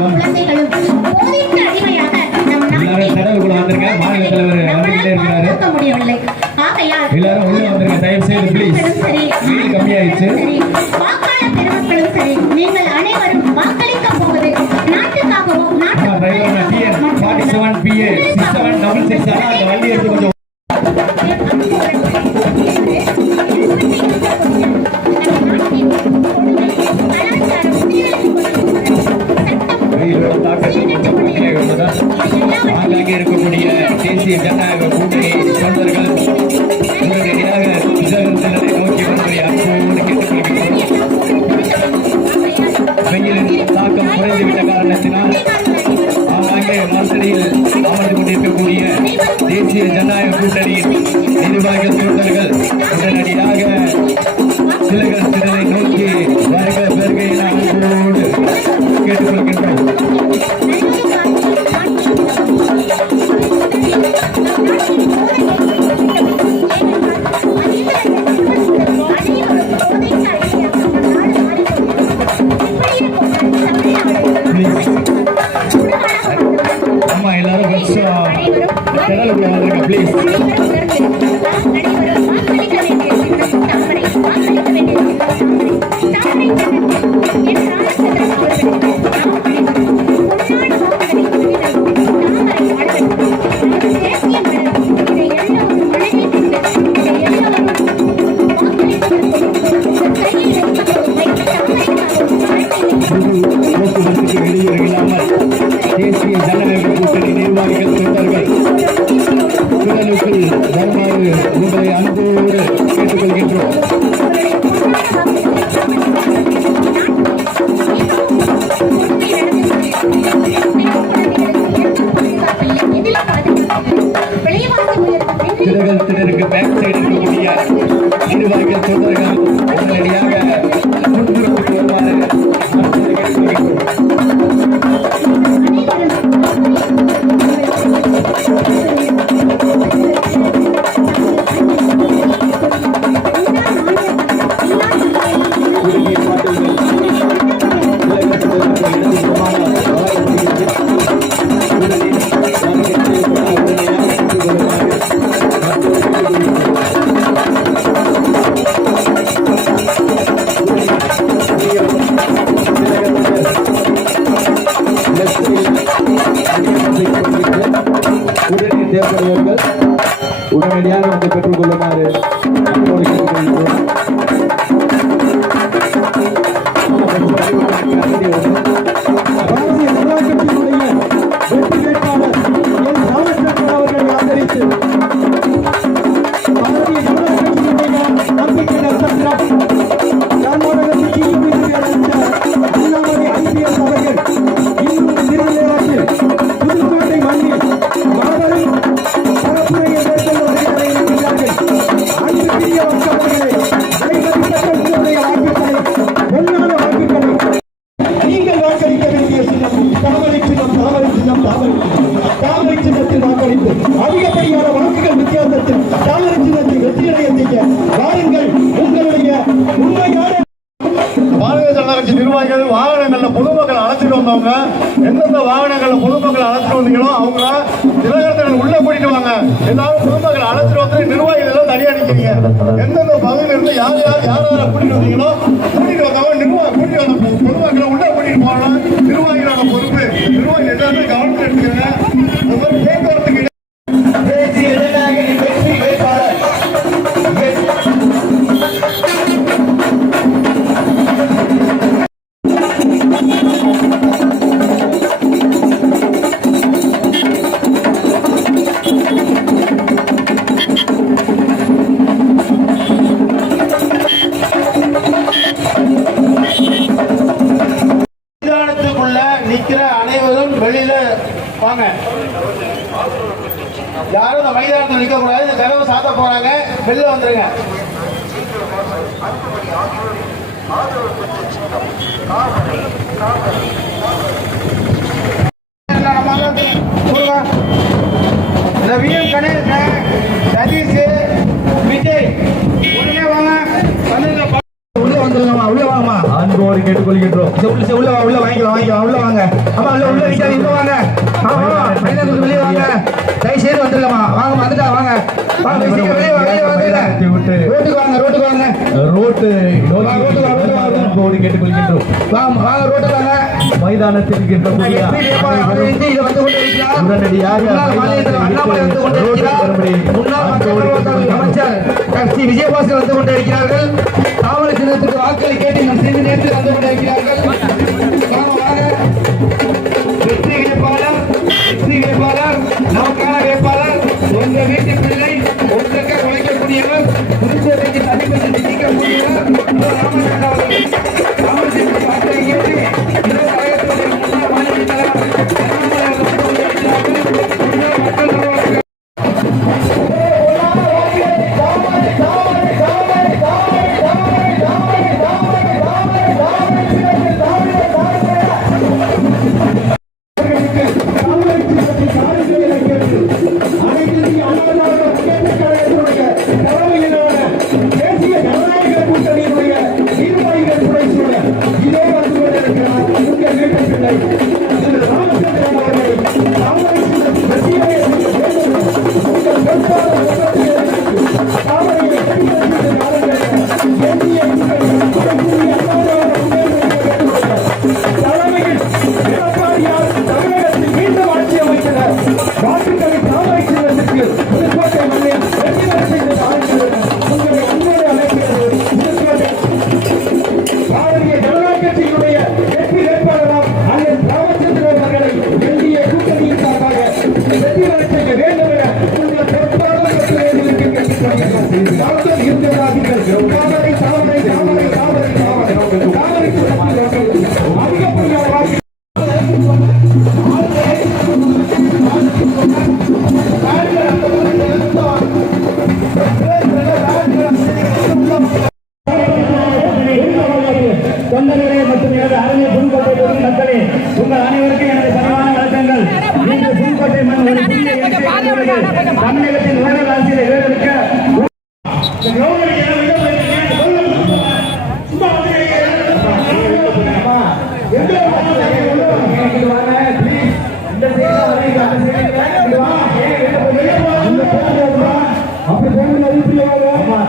குழந்தைகளும் போதைக்கு அடிமையாக நம் நாட்டை முடியவில்லை. ஆகையால் எல்லாரும் உள்ள வந்துருங்க தயவு செய்து ப்ளீஸ். சரி கம்மியாயிடுச்சு. வாக்காளர் பெருமக்களும் சரி, நீங்கள் அனைவரும் வாக்களிக்க போவது நாட்டுக்காகவும் நாட்டு 47 PA 6766 அந்த வண்டி எடுத்து கொஞ்சம் ஆங்காங்கே இருக்கக்கூடிய தேசிய ஜனநாயக கூட்டணி தொண்டர்கள் உடனடியாக விசாரணை நோக்கி வருவதை அன்போடு கேட்டுக்கொள்கிறோம். வெயிலின் தாக்கம் குறைந்துவிட்ட காரணத்தினால் ஆங்காங்கே மரத்தடியில் அமர்ந்து கொண்டிருக்கக்கூடிய தேசிய ஜனநாயக கூட்டணியின் நிர்வாக தொண்டர்கள் உடனடியாக திலகர் திடலை நோக்கி வருகை என அன்போடு கேட்டுக்கொள்கின்றோம். அம்மா எல்லாரும் ப்ளீஸ். தேசிய ஜனநாயக கூட்டணி நிர்வாகிகள் தொண்டர்கள் உடலுக்குள் வருமாறு உங்களை அன்போடு கேட்டுக்கொள்கின்றோம். திடருக்கு பேக் சைடு இருக்கக்கூடிய நிர்வாகிகள் தொண்டர்கள் உடனடியாக முன்புறத்துக்கு வருமாறு கேட்டுக்கொள்கின்றோம். தேவைப்படுபவர்கள் உடனடியாக வந்து பெற்றுக் கொள்ளுமாறு அன்போடு கேட்டுக்கொள்கிறோம். பாரதிய ஜனதா கட்சியினுடைய வெற்றி வேட்பாளர் என் ராமச்சந்திரன் அவர்களை ஆதரித்து பாரதிய ஜனதா கட்சியினுடைய நம்பிக்கை நட்சத்திரம் கர்நாடகத்தில் அண்ணாமலை IPS அவர்கள் இன்னும் சிறிது நேரத்தில் புதுக்கோட்டை மண்ணில் மாபெரும் பரப்புரையை மேற்கொள்ள வருகிறார்கள். அன்புக்குரிய மக்களவர்களே, வாக்குகளை பொன்னான வாக்குகளை நீங்கள் வாக்களிக்க வேண்டிய சின்னம் தாமரை சின்னம், தாமரை சின்னம், தாமரை சின்னத்தில் வாக்களித்து அதிகப்படியான வாக்குகள் வித்தியாசத்தில் தாமரை சின்னத்தை வெற்றியடைய செய்ய வாருங்கள். உங்களுடைய உண்மையான பாரதிய ஜனதா கட்சி நிர்வாகிகள் வாகனங்கள்ல பொதுமக்கள் அழைச்சிட்டு வந்தவங்க எந்தெந்த வாகனங்கள்ல பொதுமக்கள் அழைச்சிட்டு வந்தீங்களோ அவங்கள திலகர் உள்ள கூட்டிட்டு வாங்க. எல்லாரும் பொதுமக்கள் அழைச்சிட்டு வந்து நிர்வாகிகள் எல்லாம் தனியா நிக்கிறீங்க. எந்தெந்த பகுதியில இருந்து யார் கூட்டிட்டு வந்தீங்களோ கூட்டிட்டு வந்தவங்க கூட்டிட்டு வந்த பொதுமக்களை உள்ள கூட்டிட்டு போகணும். நிர்வாகிகளோட பொறுப்பு. நிர்வாகிகள் எல்லாருமே கவனத்தில் எடுத்துக்கிறேன். போக்குவரத்துக்கு தேசிய ஜனநாயக வெற்றி வேட்பாளர் நிக்கிற அனைவரும் வெளியில வாங்க. யாரும் இந்த மைதானத்தில் நிக்க கூடாது. இந்த கதவை சாத்த போறாங்க. வெளியில வந்துருங்க. இந்த விஎம் கணேசன், சதீஷ், விஜய் உடனே வாங்க. உள்ள வந்துருங்கம்மா, உள்ள வாங்கம்மா. அன்போடு கேட்டுக்கொள்கின்றோம். உள்ள வாங்கிக்கலாம் உள்ள வாங்க. ஆமா உள்ள நிக்காது உள்ள வாங்க. ஆமா மைதானத்துக்கு வெளியே வாங்க. தயவு செய்து வந்துடலாமா வாங்க வந்துட்டா வாங்க வெளியே விட்டு ரோட்டுக்கு வாங்க ரோடு கேட்டுக்கொள்கின்றோம். வாங்க ரோட்டுக்கு வாங்க. மைதானத்தில் இருக்கக்கூடிய உடனடியாக அமைச்சர் டாக்டர் விஜயபாஸ்கர் வந்து கொண்டிருக்கிறார்கள். காவல் சின்னத்துக்கு வாக்களை கேட்டு சிறிது நேரத்தில் வந்து கொண்டிருக்கிறார்கள். வெற்றி வேட்பாளர் நமக்கான வேட்பாளர் உங்க வீட்டு பிள்ளை ஒன்றுக்க உழைக்கக்கூடியவர் புதுச்சேரிக்கு தனிப்பட்டு நீக்கக்கூடியவர் ராமச்சந்திரன் அவர்கள். ராமச்சந்திரன் வாக்களை கேட்டு தொண்டர்களே மற்றும் எனது அருமை புதுக்கோட்டை தொகுதி மக்களே, உங்கள் அனைவருக்கும் எனது பணிவான வணக்கங்கள். இன்று புதுக்கோட்டை மண் ஒரு புதிய தமிழகத்தின் ஊழல் ஆட்சியை வேறெடுக்க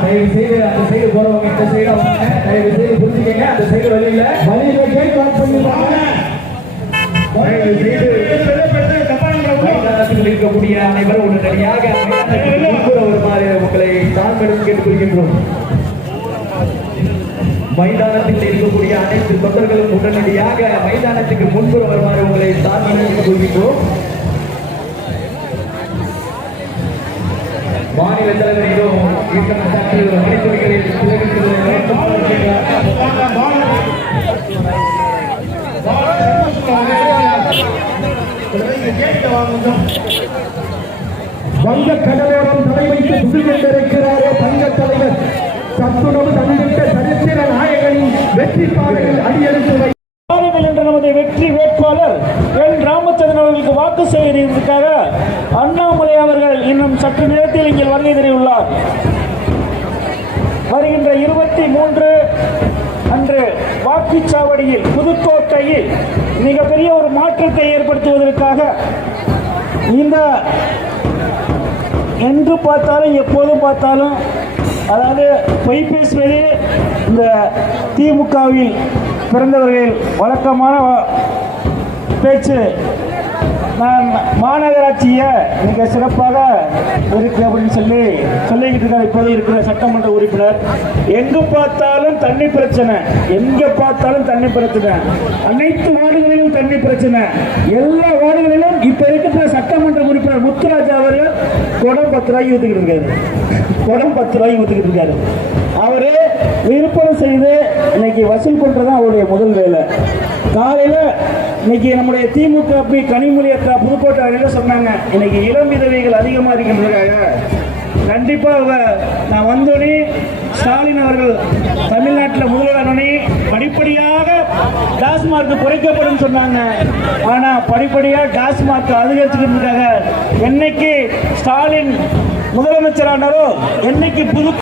தயவு செய்து அந்த சைடு போறவங்க இந்த சைடு தயவு செய்து புரிஞ்சுக்கங்க. அந்த சைடு வழியில இருக்கக்கூடிய அனைவரும் உடனடியாக வருமாறு உங்களை தாழ்மையுடன் கேட்டுக்கொள்கின்றோம். மைதானத்தில் இருக்கக்கூடிய அனைத்து தொண்டர்களும் உடனடியாக மைதானத்துக்கு முன்புற வருமாறு உங்களை தாழ்மையுடன் கேட்டுக்கொள்கின்றோம். மாநில தலைவர் இதோ வங்க கடலோரம் தலை வைத்து புகழ் கொண்டிருக்கிறாரே தங்க தலைவர் சத்துணவு தந்திட்ட சரித்திர நாயகனின் வெற்றி பாதையில் அடியெடுத்து என்ற நமது வெற்றி வேட்பாளர் என் ராமச்சந்திரன் அவர்களுக்கு வாக்கு செய்வதற்காக அண்ணாமலை அவர்கள் இன்னும் சற்று நேரத்தில் இங்கே வருகை தருகிறார். வருகின்ற 23 அன்று வாக்குச்சாவடியில் புதுக்கோட்டையில் மிகப்பெரிய ஒரு மாற்றத்தை ஏற்படுத்துவதற்காக இந்த என்று பார்த்தாலும் எப்போதும் பார்த்தாலும் அதாவது பொய் பேசுவது இந்த திமுகவில் பிறந்தவர்கள் வழக்கமான பேச்சு. நான் மாநகராட்சியை மிக சிறப்பாக இருக்கு அப்படின்னு சொல்லிக்கிட்டு இருக்கார் இப்போது இருக்கிற சட்டமன்ற உறுப்பினர். எங்கு பார்த்தாலும் தண்ணி பிரச்சனை, எங்கே பார்த்தாலும் தண்ணி பிரச்சனை, அனைத்து வார்டுகளிலும் தண்ணி பிரச்சனை, எல்லா வார்டுகளிலும் இப்ப இருக்கிற சட்டமன்ற உறுப்பினர் முத்துராஜா அவர்கள் குடம் 10 ரூபாய்க்கு ஊத்துக்கிட்டு இருக்காரு. குடம் 10 ரூபாய்க்கு ஊத்துக்கிட்டு இருக்காரு. அவரே விற்பனை செய்து இன்னைக்கு வசூல் பண்றதுதான் அவருடைய முதல் வேலை. காலையில இன்னைக்கு நம்முடைய திமுக கனிமொழி அக்கா புதுக்கோட்டை அணியில சொன்னாங்க, இன்னைக்கு இளம் விதவைகள் அதிகமா இருக்கின்றதுக்காக கண்டிப்பா நான் வந்தோடனே ஸ்டாலின் அவர்கள் தமிழ்நாட்டில் முதல்வரானே படிப்படியாக டாஸ்மார்க் குறைக்கப்படும் சொன்னாங்க. ஆனா படிப்படியாக டாஸ்மார்க் அதிகரிச்சுக்கிறதுக்காக என்னைக்கு ஸ்டாலின் முதலமைச்சரானாரோ என்னைக்கு புது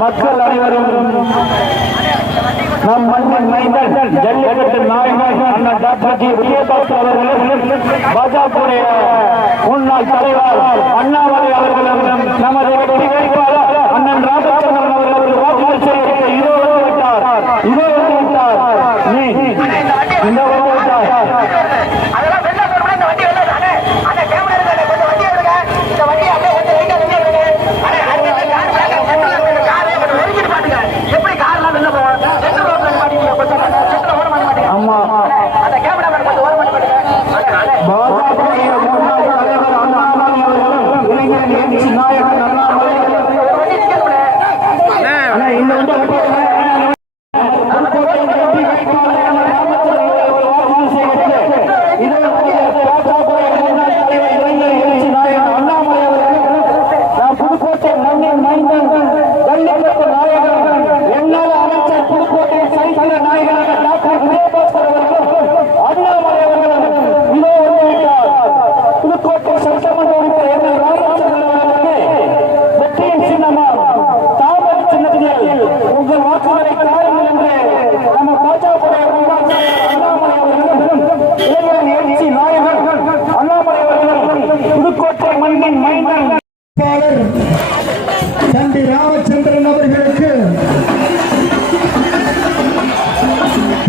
மக்கள் அனைவரும் நம் மண்ணின் மைந்தன் ஜல்லிக்கட்டு நாயகன் அண்ணன் டாக்டர் ஜி விஜயபாஸ்கர் அவர்களும் பாஜகவுடைய முன்னாள் தலைவர் அண்ணாமலை அவர்களும் நமது வெற்றி வேட்பாளர் அண்ணன் ராமச்சந்திரன் அவர்கள் வாக்குகள் செய்ய இதோ வந்து விட்டார் நீ இந்த வந்து விட்டார் அதெல்லாம் வெளில போறோம்னா இந்த வண்டி வெளில தானே அந்த கேமரா இருக்க கொஞ்சம் வண்டி எடுங்க இந்த வண்டி அப்படியே கொஞ்சம் லைட்டா வெளில எடுங்க அட அடுத்த கார் கொஞ்சம் நெருங்கிட்டு பாருங்க எப்படி கார்லாம் வெளில போவாங்க சென்டர் ரோட்ல மாட்டீங்க கொஞ்சம் சென்டர் ஓட மாட்டீங்க ஆமா அந்த கேமரா மேல கொஞ்சம் ஓட மாட்டீங்க பாஜகவுடைய முன்னாள் தலைவர் அண்ணாமலை அவர்களும் இளைஞர் எழுச்சி நாயகன் அண்ணாமலை ஒரு வண்டி நிக்கணும் அண்ணா இந்த வந்து உங்கள் வாக்குகளை தாருங்கள் என்று நம்ம பாஜகவுடைய அண்ணாமலை அவர்களும் இளைஞர் எழுச்சி நாயகன் அண்ணாமலை அவர்களும் புதுக்கோட்டை மண்ணின் மைந்தன் தம்பி ராமச்சந்திரன் அவர்களுக்கு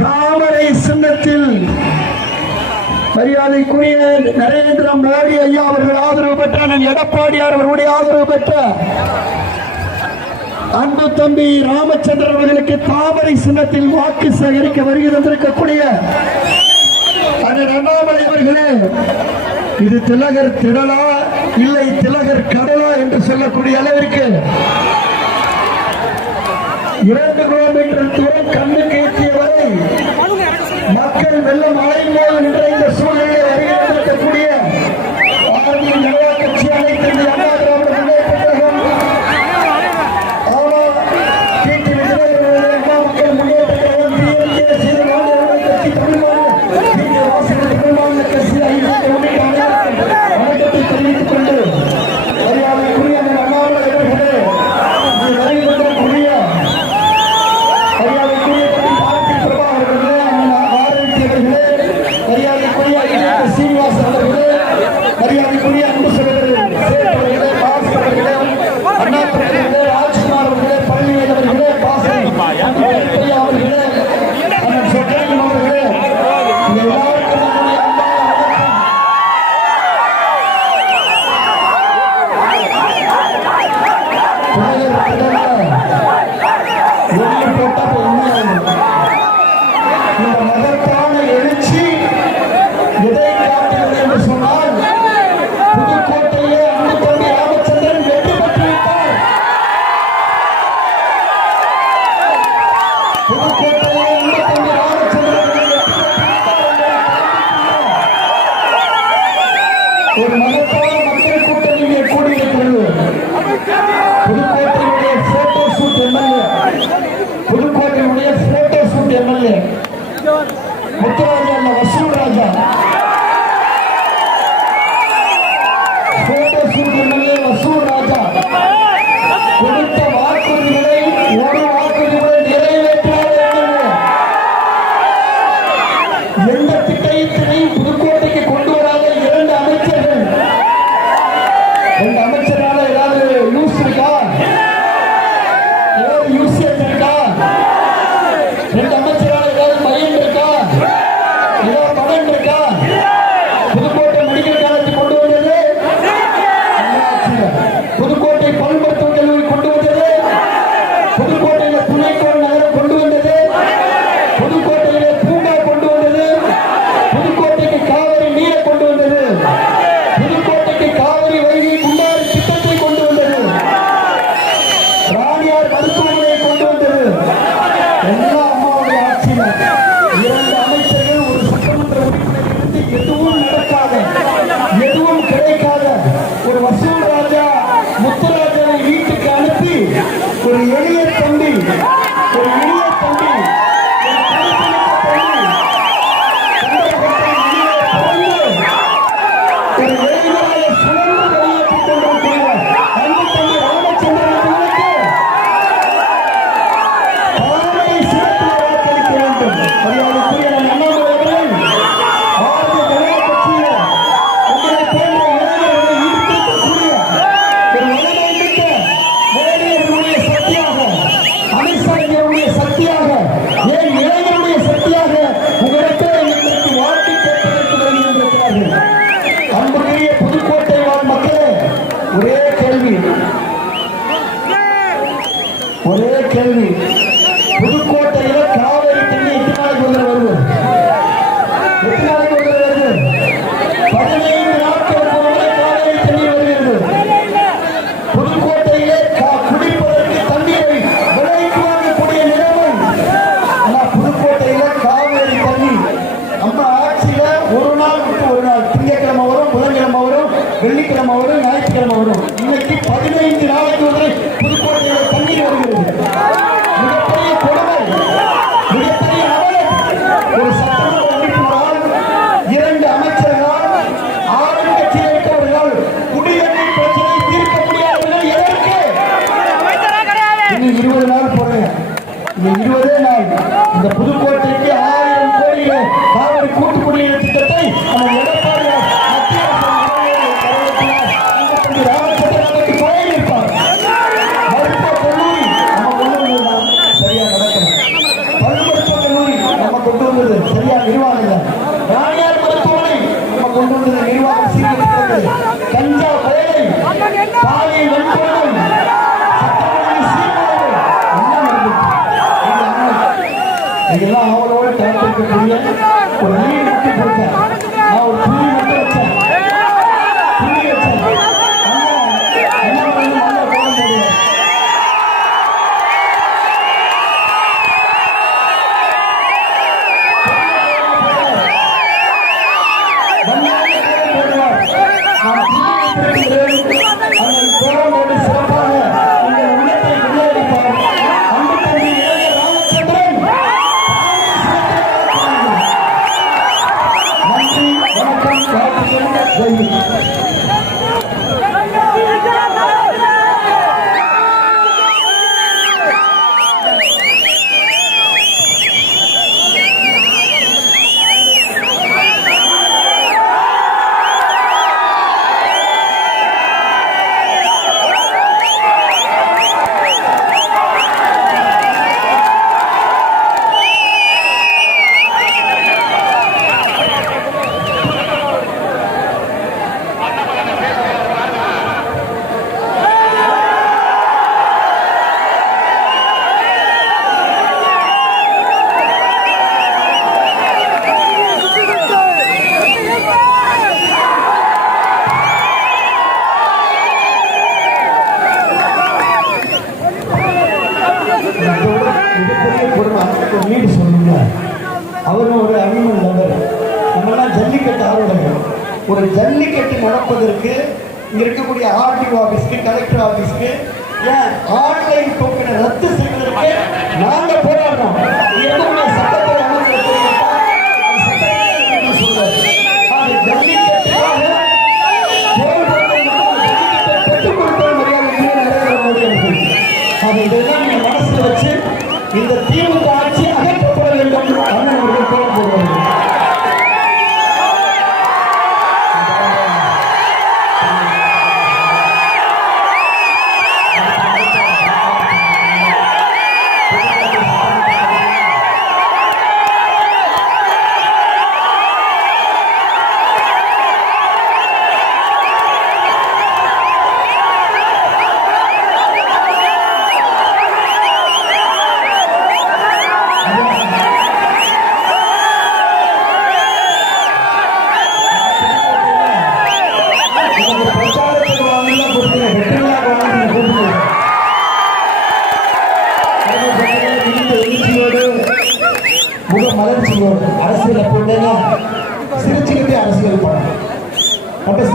தாமரை சின்னத்தில் மரியாதைக்குரிய நரேந்திர மோடி ஐயா அவர்கள் ஆதரவு பெற்ற எடப்பாடியார் அவர்களுடைய ஆதரவு பெற்ற அன்பு தம்பி ராமச்சந்திரன் அவர்களுக்கு தாமரை சின்னத்தில் வாக்கு சேகரிக்க வருகை தந்திருக்கக்கூடிய அண்ணாமலை அவர்களே, இது திலகர் திடலா இல்லை திலகர் கடலா என்று சொல்லக்கூடிய அளவிற்கு 2 கிலோமீட்டர் தூரம் கண்ணுக்கு எட்டிய வரை மக்கள் வெள்ளம் அலையும் போது நின்ற இந்த சூழ்நிலையை வருகை தந்திருக்கக்கூடிய பாரதிய ஜனதா கட்சி அனைத்து இந்திய அண்ணா திராவிட முன்னேற்றக் கழகம் மரியாதைக்குரிய அன்பு சகோதரர் ராஜ்குமார் அவர்களே, பழனிவேல் அவர்களே, பாசன் அவர்களே, அண்ணன் சொக்கலிங்கம் அவர்களே, எல்லாருக்கும் என்னுடைய இந்த மகத்தான எழுச்சி எதை காட்டுகிறது என்று சொன்னால் புதுக்கோட்டையிலே அன்பு தம்பி ராமச்சந்திரன் வெற்றி பெற்றுவிட்டார். புதுக்கோட்டையிலே அன்பு தம்பி ராமச்சந்திரன் ஒரு மகத்தான மக்கள் கூட்டம் இங்கே கூடியிருக்கிறது. புதுக்கோட்டையினுடைய போட்டோ ஷூட் எம்எல்ஏ, புதுக்கோட்டையினுடைய போட்டோ ஷூட் எம்எல்ஏ முத்துராஜா இல்ல வசூல் ராஜா, போட்டோ ஷூட் எம்எல்ஏ வசூல் ராஜா கொடுத்த வாக்குறுதிகளை ஒரு வாக்குறுதிகளை நிறைவேற்றாத எந்த திட்டத்தையும் புதுக்கோட்டைக்கு கொண்டு வராத 2 அமைச்சர்கள். 2 அமைச்சரால ஏதாவது யூஸ் இருக்கா? ஏதாவது யூசேஜ் இருக்கா? 2 அமைச்சரால ஏதாவது பயன் இருக்கா? வாரியார் மருத்துவமனையை கொண்டு வந்தது எல்லா அம்மாவுடைய ஆட்சியில 2 அமைச்சர்கள் ஒரு சட்டமன்ற உறுப்பினரிலிருந்து எதுவும் நடக்காத எதுவும் கிடைக்காத ஒரு வசூல் ராஜா முத்துராஜனை வீட்டுக்கு அனுப்பி ஒரு எளிய தம்பி ஒரு எளிய தம்பி ஒரு ஏழைகளாக சுழன்று வெளியேற்றிக் கொண்டிருக்கிற அன்பு தம்பி ராமச்சந்திரனுக்கு பானை சிறப்பு வாக்களிக்க வேண்டும். மரியாதைக்குரிய நம் அண்ணாமலை அவர்கள் பாரதிய ஜனதா கட்சியில உங்களை போன்ற இளைஞர்களை ஈர்த்திருக்கக்கூடிய ஒரு மனநம்பிக்கை மோடியர்களுடைய சக்தியாக அமித்ஷாவுடைய சக்தியாக ஏன் இளைஞருடைய சக்தியாக உங்களிடத்தில் எங்களுக்கு வாழ்க்கை கேட்பதற்கு வருகின்றிருக்கிறார்கள். அன்புக்குரிய புதுக்கோட்டை வாழ் மக்களே, ஒரே கேள்வி புதுக்கோட்டையில காவேரி தண்ணி எத்தனை நாளைக்கு ஒரு தடவை வருது? எத்தனை நாளைக்கு ஒரு தடவை வருது? 15 நாட்களுக்கு ஒரு முறை காவேரி தண்ணி வருகிறது. புதுக்கோட்டையிலே குடிப்பதற்கு தண்ணீரை விலைக்கு வாங்கக்கூடிய நிலைமை. ஆனா புதுக்கோட்டையில காவேரி தண்ணி நம்ம ஆட்சியில ஒரு நாள் விட்டு ஒரு நாள், திங்கட்கிழமை வரும், புதன்கிழமை வரும், வெள்ளிக்கிழமை வரும், ஞாயிற்றுக்கிழமை வரும். இன்னைக்கு 15 நாளைக்கு ஒரு புதுக்கோட்டையில தண்ணீர் வருகிறது. மிகப்பெரிய கொடுமை, மிகப்பெரிய அவலம். ஒரு சட்டமன்ற உறுப்பினரால் 2 அமைச்சர்களால் ஆளுங்கட்சியில் இருக்கவர்கள் குடிநீர் பிரச்சனை தீர்க்க முடியாதவர்கள் எதற்கு? இன்னும் 20 நாள் போறேன். இந்த 20 நாள் இந்த புதுக்கோட்டைக்கு 1000 கோடியில காவிரி கூட்டு குடிநீர் திட்டத்தை நம்ம எடப்பாடியார் மத்திய அரசு ராமச்சந்திரனுக்கு பயம் இருப்பார். மருத்துவ கல்லூரி நம்ம கொண்டு வந்ததுதான் சரியா நடக்கணும். பல் மருத்துவ கல்லூரி நம்ம கொண்டு வந்தது சரியா நிர்வாகம் இல்லை. ராணியார் மருத்துவமனை நம்ம கொண்டு வந்தது நிர்வாகம் சீர்திருத்தது. கஞ்சா கொலை, பாலியல் வன்கொடுமை, சட்டமன்ற சீர்கேடு எல்லாம் நடந்துச்சு. இதெல்லாம் அவளோட கலந்துருக்கக்கூடிய ஒரு நீர் மட்டும் கொடுத்தேன். நான் ஒரு புள்ளி மட்டும் வச்சேன். என்ன பண்ணி நல்லா போட முடியும். சிறப்பாக உங்கள் உள்ளத்தை கொள்ளையடிப்பார். அன்பு தம்பி இளைஞர் ராமச்சந்திரன். நன்றி, வணக்கம், வாழ்த்துக்கள், ஜெய். மிகப்பெரிய பொருள் ஒரு வீடு சொல்லுங்க. அவரும் ஒரு அனிமல் லவர். நம்மெல்லாம் ஜல்லிக்கட்டு ஆர்வலர்கள். ஒரு ஜல்லிக்கட்டு நடப்பதற்கு இங்க இருக்கக்கூடிய ஆர்டிஓ ஆபீஸ்க்கு, கலெக்டர் ஆபீஸ்க்கு, ஏன் ஆன்லைன் டோக்கனை ரத்து செய்வதற்கு நாங்க போராடுறோம். இருக்கக்கூடிய சட்டத்தை அமல்படுத்த ஜல்லிக்கட்டுக்காக பெற்றுக் கொடுத்த மரியாதை நரேந்திர மோடி அவர்கள். இதெல்லாம் நீங்க மனசுல வச்சு இந்த திமுக ஆட்சி அகற்றப்பட வேண்டும். அண்ணன் அவர்கள் கோரம் போடுவார்கள்.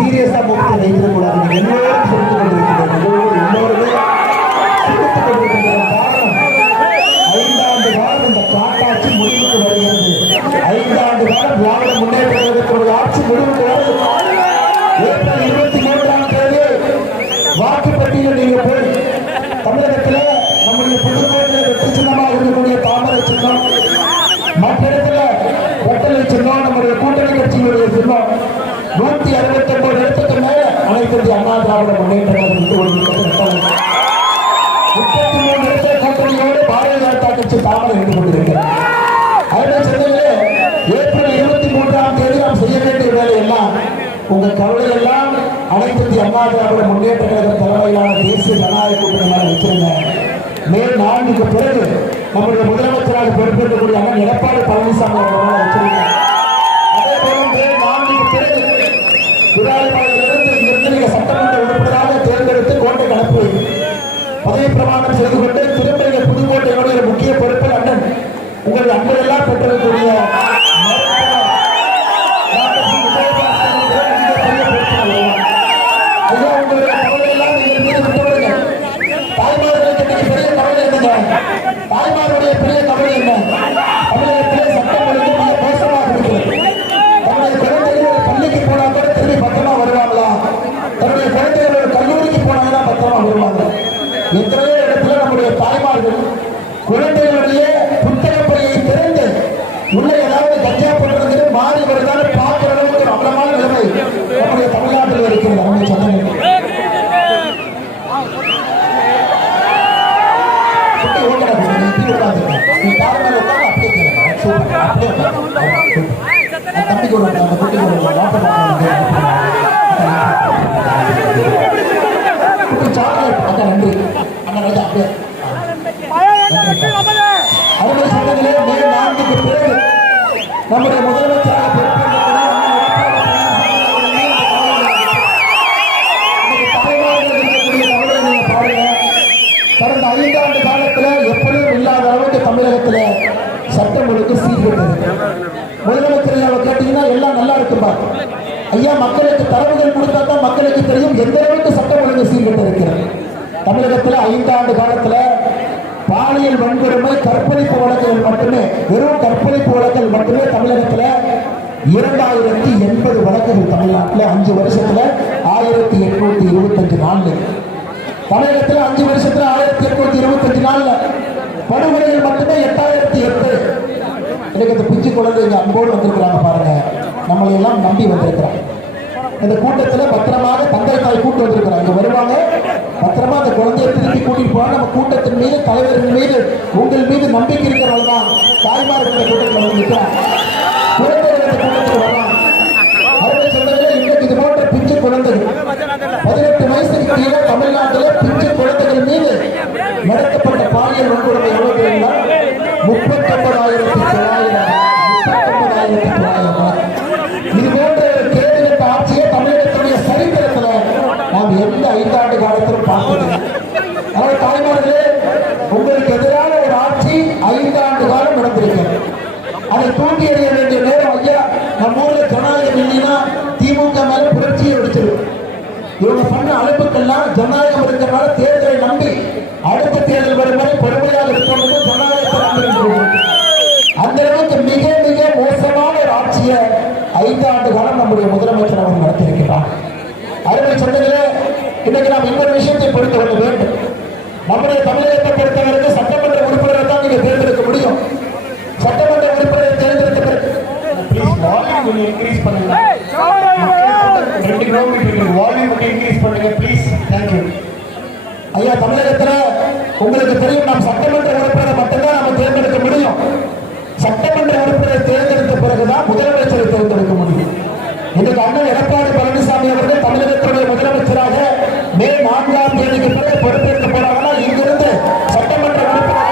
சீரியஸா முக்கிய வைத்திடக்கூடாது. நீங்க எல்லோரும் சொல்லிக் கொண்டிருக்கிறீர்கள், எல்லோருமே சிந்தித்துக் கொண்டிருக்கின்ற காரணம் 5 ஆண்டு காலம் இந்த காட்டாட்சி முடிவுக்கு வருகிறது. 5 ஆண்டு காலம் திராவிட முன்னேற்ற கழகத்தினுடைய ஆட்சி முடிவுக்கு வருகிறது. ஏப்ரல் 23ஆம் தேதி வாக்குப்பட்டியலில் நீங்க போய் தமிழகத்தில் நம்முடைய புதுக்கோட்டையில் வெற்றி சின்னமாக இருக்கக்கூடிய தாமரை சின்னம், மற்ற இடத்துல ஒட்டலை சின்னம், நம்முடைய கூட்டணி கட்சியினுடைய சின்னம் 169 இடத்துக்கு மேல அனைத்து இந்திய அண்ணா திராவிட முன்னேற்ற கழகம் 33 இடத்தை கூட்டணியோடு பாரதிய ஜனதா கட்சி தாமரை இருந்து கொண்டிருக்கிறது. அதே சென்னையிலே ஏப்ரல் 23ஆம் தேதி நாம் செய்ய வேண்டிய வேலை எல்லாம் உங்க கவலை எல்லாம் அனைத்து இந்திய அண்ணா திராவிட முன்னேற்ற கழக தலைமையிலான தேசிய ஜனநாயக கூட்டணி மேல வச்சிருங்க. மே 4க்கு பிறகு நம்முடைய முதலமைச்சராக பொறுப்பேற்கக்கூடிய அண்ணன் எடப்பாடி பழனிசாமி அவர்கள் மேல வச்சிருங்க. அதே போல மே 4க்கு பிறகு விராலிமலையிலிருந்து இங்கிருந்து நீங்க சட்டமன்ற உறுப்பினராக தேர்ந்தெடுத்து கோட்டைக்கு அனுப்பி பதவி பிரமாணம் செய்து கொண்டு திரும்ப புதுக்கோட்டையினுடைய முக்கிய பொறுப்பில் அண்ணன் உங்களுடைய அன்பெல்லாம் பெற்றிருக்கக்கூடிய ஐயா உங்களுடைய கவலை எல்லாம் நீங்கள் மீது விட்டுவிடுங்க. தாய்மார்களுக்கு பெரிய கவலை என்னங்க? தாய்மாருடைய பெரிய கவலை என்ன? தமிழகத்திலே சட்டம் ஒழுங்கு மிக மோசமாக இருக்கிறது. தன்னுடைய குழந்தைகள் ஒரு பள்ளிக்கு போனா கூட திரும்பி பத்திரமா வருவாங்களா? தன்னுடைய குழந்தைகள் ஒரு கல்லூரிக்கு போனாங்கன்னா பத்திரமா வருவாங்க. எத்தனையோ இடத்துல நம்முடைய தாய்மார்கள் குழந்தைகளுடைய புத்தகப்பையை திறந்து உள்ள ஏதாவது கஜா பண்றது மாறி வருதான்னு பார்க்கிற அளவுக்கு ஒரு அபலமான நிலைமை நம்முடைய தமிழ்நாட்டில் இருக்கிறது. அவங்க சொன்னாங்க சாக்லேட் அக்கா நன்றி அண்ணா ராஜா அப்படியே அறுபது சட்டங்களே மே 4க்கு பிறகு நம்முடைய முதலமைச்சராக கடந்த 5 ஆண்டு காலத்தில் எப்பொழுதும் இல்லாத அளவுக்கு தமிழகத்தில் சட்டம் ஒழுங்கு சீர்கெட்டது. முதலமைச்சர் அவரை கேட்டீங்கன்னா எல்லாம் நல்லா இருக்கும்பா. ஐயா மக்களுக்கு தரவுகள் கொடுத்தா தான் மக்களுக்கு தெரியும் எந்த அளவுக்கு சட்டம் ஒழுங்கு சீர்கெட்டு இருக்கிறது. தமிழகத்தில் 5 ஆண்டு காலத்தில் பாலியல் வன்கொடுமை கற்பழிப்பு வழக்குகள் மட்டுமே, வெறும் கற்பழிப்பு வழக்குகள் மட்டுமே தமிழகத்தில் 2080 வழக்குகள். தமிழ்நாட்டில் 5 வருஷத்துல 1825 நாள்ல, தமிழகத்தில் 5 வருஷத்துல 1825 நாள்ல படுகொலைகள் மட்டுமே 8008. எனக்கு இந்த பிஞ்சு குழந்தைங்க அன்போடு வந்திருக்கிறாங்க பாருங்க, நம்மளை எல்லாம் நம்பி வந்திருக்கிறாங்க. இந்த கூட்டத்தில் பத்திரமாக தந்தை தாய் கூட்டு வந்திருக்கிறாங்க, வருவாங்க பத்திரமா அந்த குழந்தையை திருப்பி கூட்டிட்டு போவாங்க. நம்ம கூட்டத்தின் மீது தலைவரின் மீது உங்கள் மீது நம்பிக்கை இருக்கிறவங்க தான் தாய்மார்கள் கூட்டத்தில் வந்து நிற்கிறாங்க, குழந்தைகள் இந்த கூட்டத்தில் வரலாம். அருமை சொல்றதுல இன்றைக்கு இது போன்ற பிஞ்சு குழந்தைகள் 18 வயசுக்கு கீழே தமிழ்நாட்டில் பிஞ்சு குழந்தைகள் மீது நடத்தப்பட்ட பாலியல் வன்கொடுமை எவ்வளவு தெரியுமா? 39,900. இது போன்ற கேடுகட்ட ஆட்சியை தமிழகத்துடைய சரித்திரத்தில் நாம் எந்த 5 ஆண்டு காலத்திலும் பார்த்ததில்லை. அதனால தாய்மார்களே, உங்களுக்கு எதிரான ஒரு ஆட்சி 5 ஆண்டு காலம் நடந்திருக்கிறது. அதை தூண்டி எறிய வேண்டிய நேரம். ஐயா நம்ம ஊர்ல ஜனநாயகம் இல்லைன்னா திமுக மேல புரட்சியை வெடிச்சிடும். இவங்க பண்ண அழைப்புக்கெல்லாம் ஜனநாயகம் இருக்கிறனால தேர்தலை நம்பி அடுத்த தேர்தல் வரும் வரை பொறுமையாக இருப்போம் ஜனநாயகத்தை நம்பி. அந்த அளவுக்கு மிக மிக மோசமான ஒரு ஆட்சியை 5 ஆண்டு காலம் நம்முடைய முதலமைச்சர் அவர் நடத்தியிருக்கிறார். அருமை சொன்னதிலே இன்னைக்கு நாம் இன்னொரு விஷயத்தை பொறுத்து கொள்ள வேண்டும். நம்முடைய தமிழகத்தை பொறுத்தவரைக்கும் சட்டமன்ற உறுப்பினரை தான் நீங்க தேர்ந்தெடுக்க முடியும். சட்டமன்ற உறுப்பினரை தேர்ந்தெடுத்த பிறகு வால்யூம் இன்க்ரீஸ் பண்ணுங்க. 2 கிலோமீட்டர் வால்யூம் இன்க்ரீஸ் பண்ணுங்க ப்ளீஸ். தேங்க்யூ. ஐயா தமிழகத்தில் உங்களுக்கு தெரியும், நாம் சட்டமன்ற உறுப்பினரை மட்டும்தான் நம்ம தேர்ந்தெடுக்க முடியும். சட்டமன்ற உறுப்பினரை தேர்ந்தெடுத்த பிறகுதான் முதலமைச்சரை தேர்ந்தெடுக்க முடியும். இன்றைக்கு அண்ணன் எடப்பாடி பழனிசாமி அவர்கள் தமிழகத்துடைய முதலமைச்சராக மே 4ஆம் தேதிக்கு பிறகு பொறுப்பேற்க போறாங்கன்னா இங்கிருந்து சட்டமன்ற உறுப்பினர்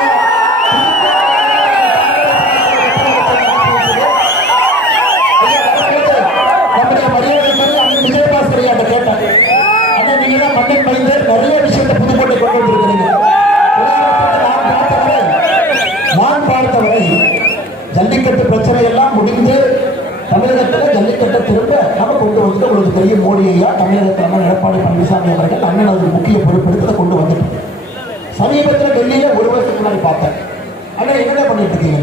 நம்முடைய மரியாதை அண்ணன் விஜயபாஸ்கர் ஐயா கேட்டார். அண்ணன் நீங்க தான் மண்ணன் மைந்தர், நிறைய விஷயத்தை புதுக்கோட்டை கொண்டு வந்திருக்கிறீங்க. நான் பார்த்தவரை ஜல்லிக்கட்டு பிரச்சனை எல்லாம் முடிந்து தமிழகத்தில் ஜல்லிக்கட்டை திரும்ப நம்ம கொண்டு வந்துட்டு உங்களுக்கு தெரியும், மோடி ஐயா தமிழகத்தில் அண்ணன் எடப்பாடி பழனிசாமி அவர்கள் அண்ணன் அது முக்கிய பொறுப்பெடுத்து கொண்டு வந்துட்டு சமீபத்தில் டெல்லியில் ஒரு வருஷத்துக்கு முன்னாடி பார்த்தேன். அண்ணன் என்ன பண்ணிட்டு இருக்கீங்க?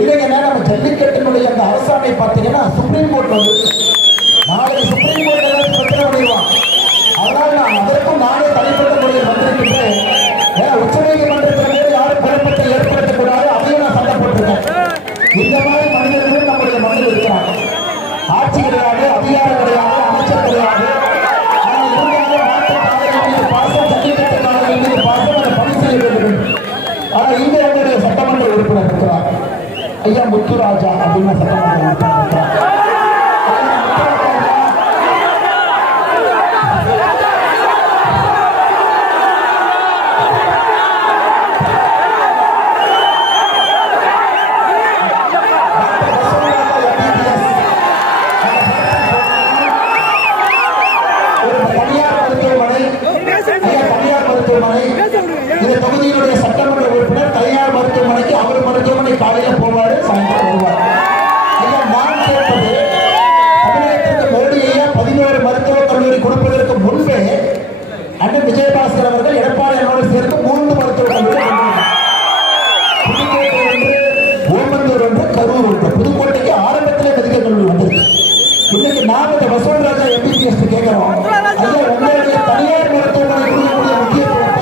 இல்லைங்கன்னா நம்ம ஜல்லிக்கட்டினுடைய அந்த அரசாணை பார்த்தீங்கன்னா சுப்ரீம் கோர்ட் வந்து நாளைக்கு சுப்ரீம் கோர்ட் ஏதாவது பிரச்சனை பண்ணிடுவான். அதனால நான் அதற்கும் நானே தனிப்பட்ட முறையில் வந்திருக்கின்றேன். உச்ச நீதிமன்றத்தில் யாரும் குழப்பத்தை ஏற்படுத்தக்கூடாது, அதையும் நான் சண்டை போட்டிருக்கேன். இந்த மாதிரி மனிதர்களும் நம்முடைய மண்ணில் இருக்கிறாங்க. ஆட்சி கிடையாது, அதிகாரம் கிடையாது, அமைச்சர் கிடையாது. ஆனால் இருந்தாலும் மாற்றுப்பாதைகள் மீது பாசம், ஜல்லிக்கட்டுக்காரர்கள் மீது பாசம், அதை பணி செய்ய வேண்டும். ஆனால் இங்க என்னுடைய சட்டமன்ற உறுப்பினர் இருக்கிறார் ஐயா முத்துராஜா அப்படின்னு சட்டமன்ற உறுப்பினர் இருக்கிறார். இந்த தொகுதியினுடைய சட்டமன்ற உறுப்பினர் தனியார் மருத்துவமனைக்கு அவர் மருத்துவமனை காலையில் போவார், சாயந்தரம் வருவார். ஐயா நான் கேட்பது, தமிழகத்திற்கு மோடி ஐயா 11 மருத்துவக் கல்லூரி கொடுப்பதற்கு முன்பே அண்ணன் விஜயபாஸ்கர் அவர்கள் எடப்பாடி அண்ணோடு சேர்த்து 3 மருத்துவக் கல்லூரி புதுக்கோட்டை ஒன்று, ஓமந்தூர் ஒன்று, கரூர் ஒன்று. புதுக்கோட்டைக்கு ஆரம்பத்திலே மெடிக்கல் கல்லூரி வந்துருக்கு. இன்னைக்கு நாம் இந்த வசூல்ராஜா எம்பிபிஎஸ் கேட்கிறோம், ஐயா உங்களுடைய தனியார் மருத்துவமனை கொடுக்கக்கூடிய முக்கியத்துவத்தை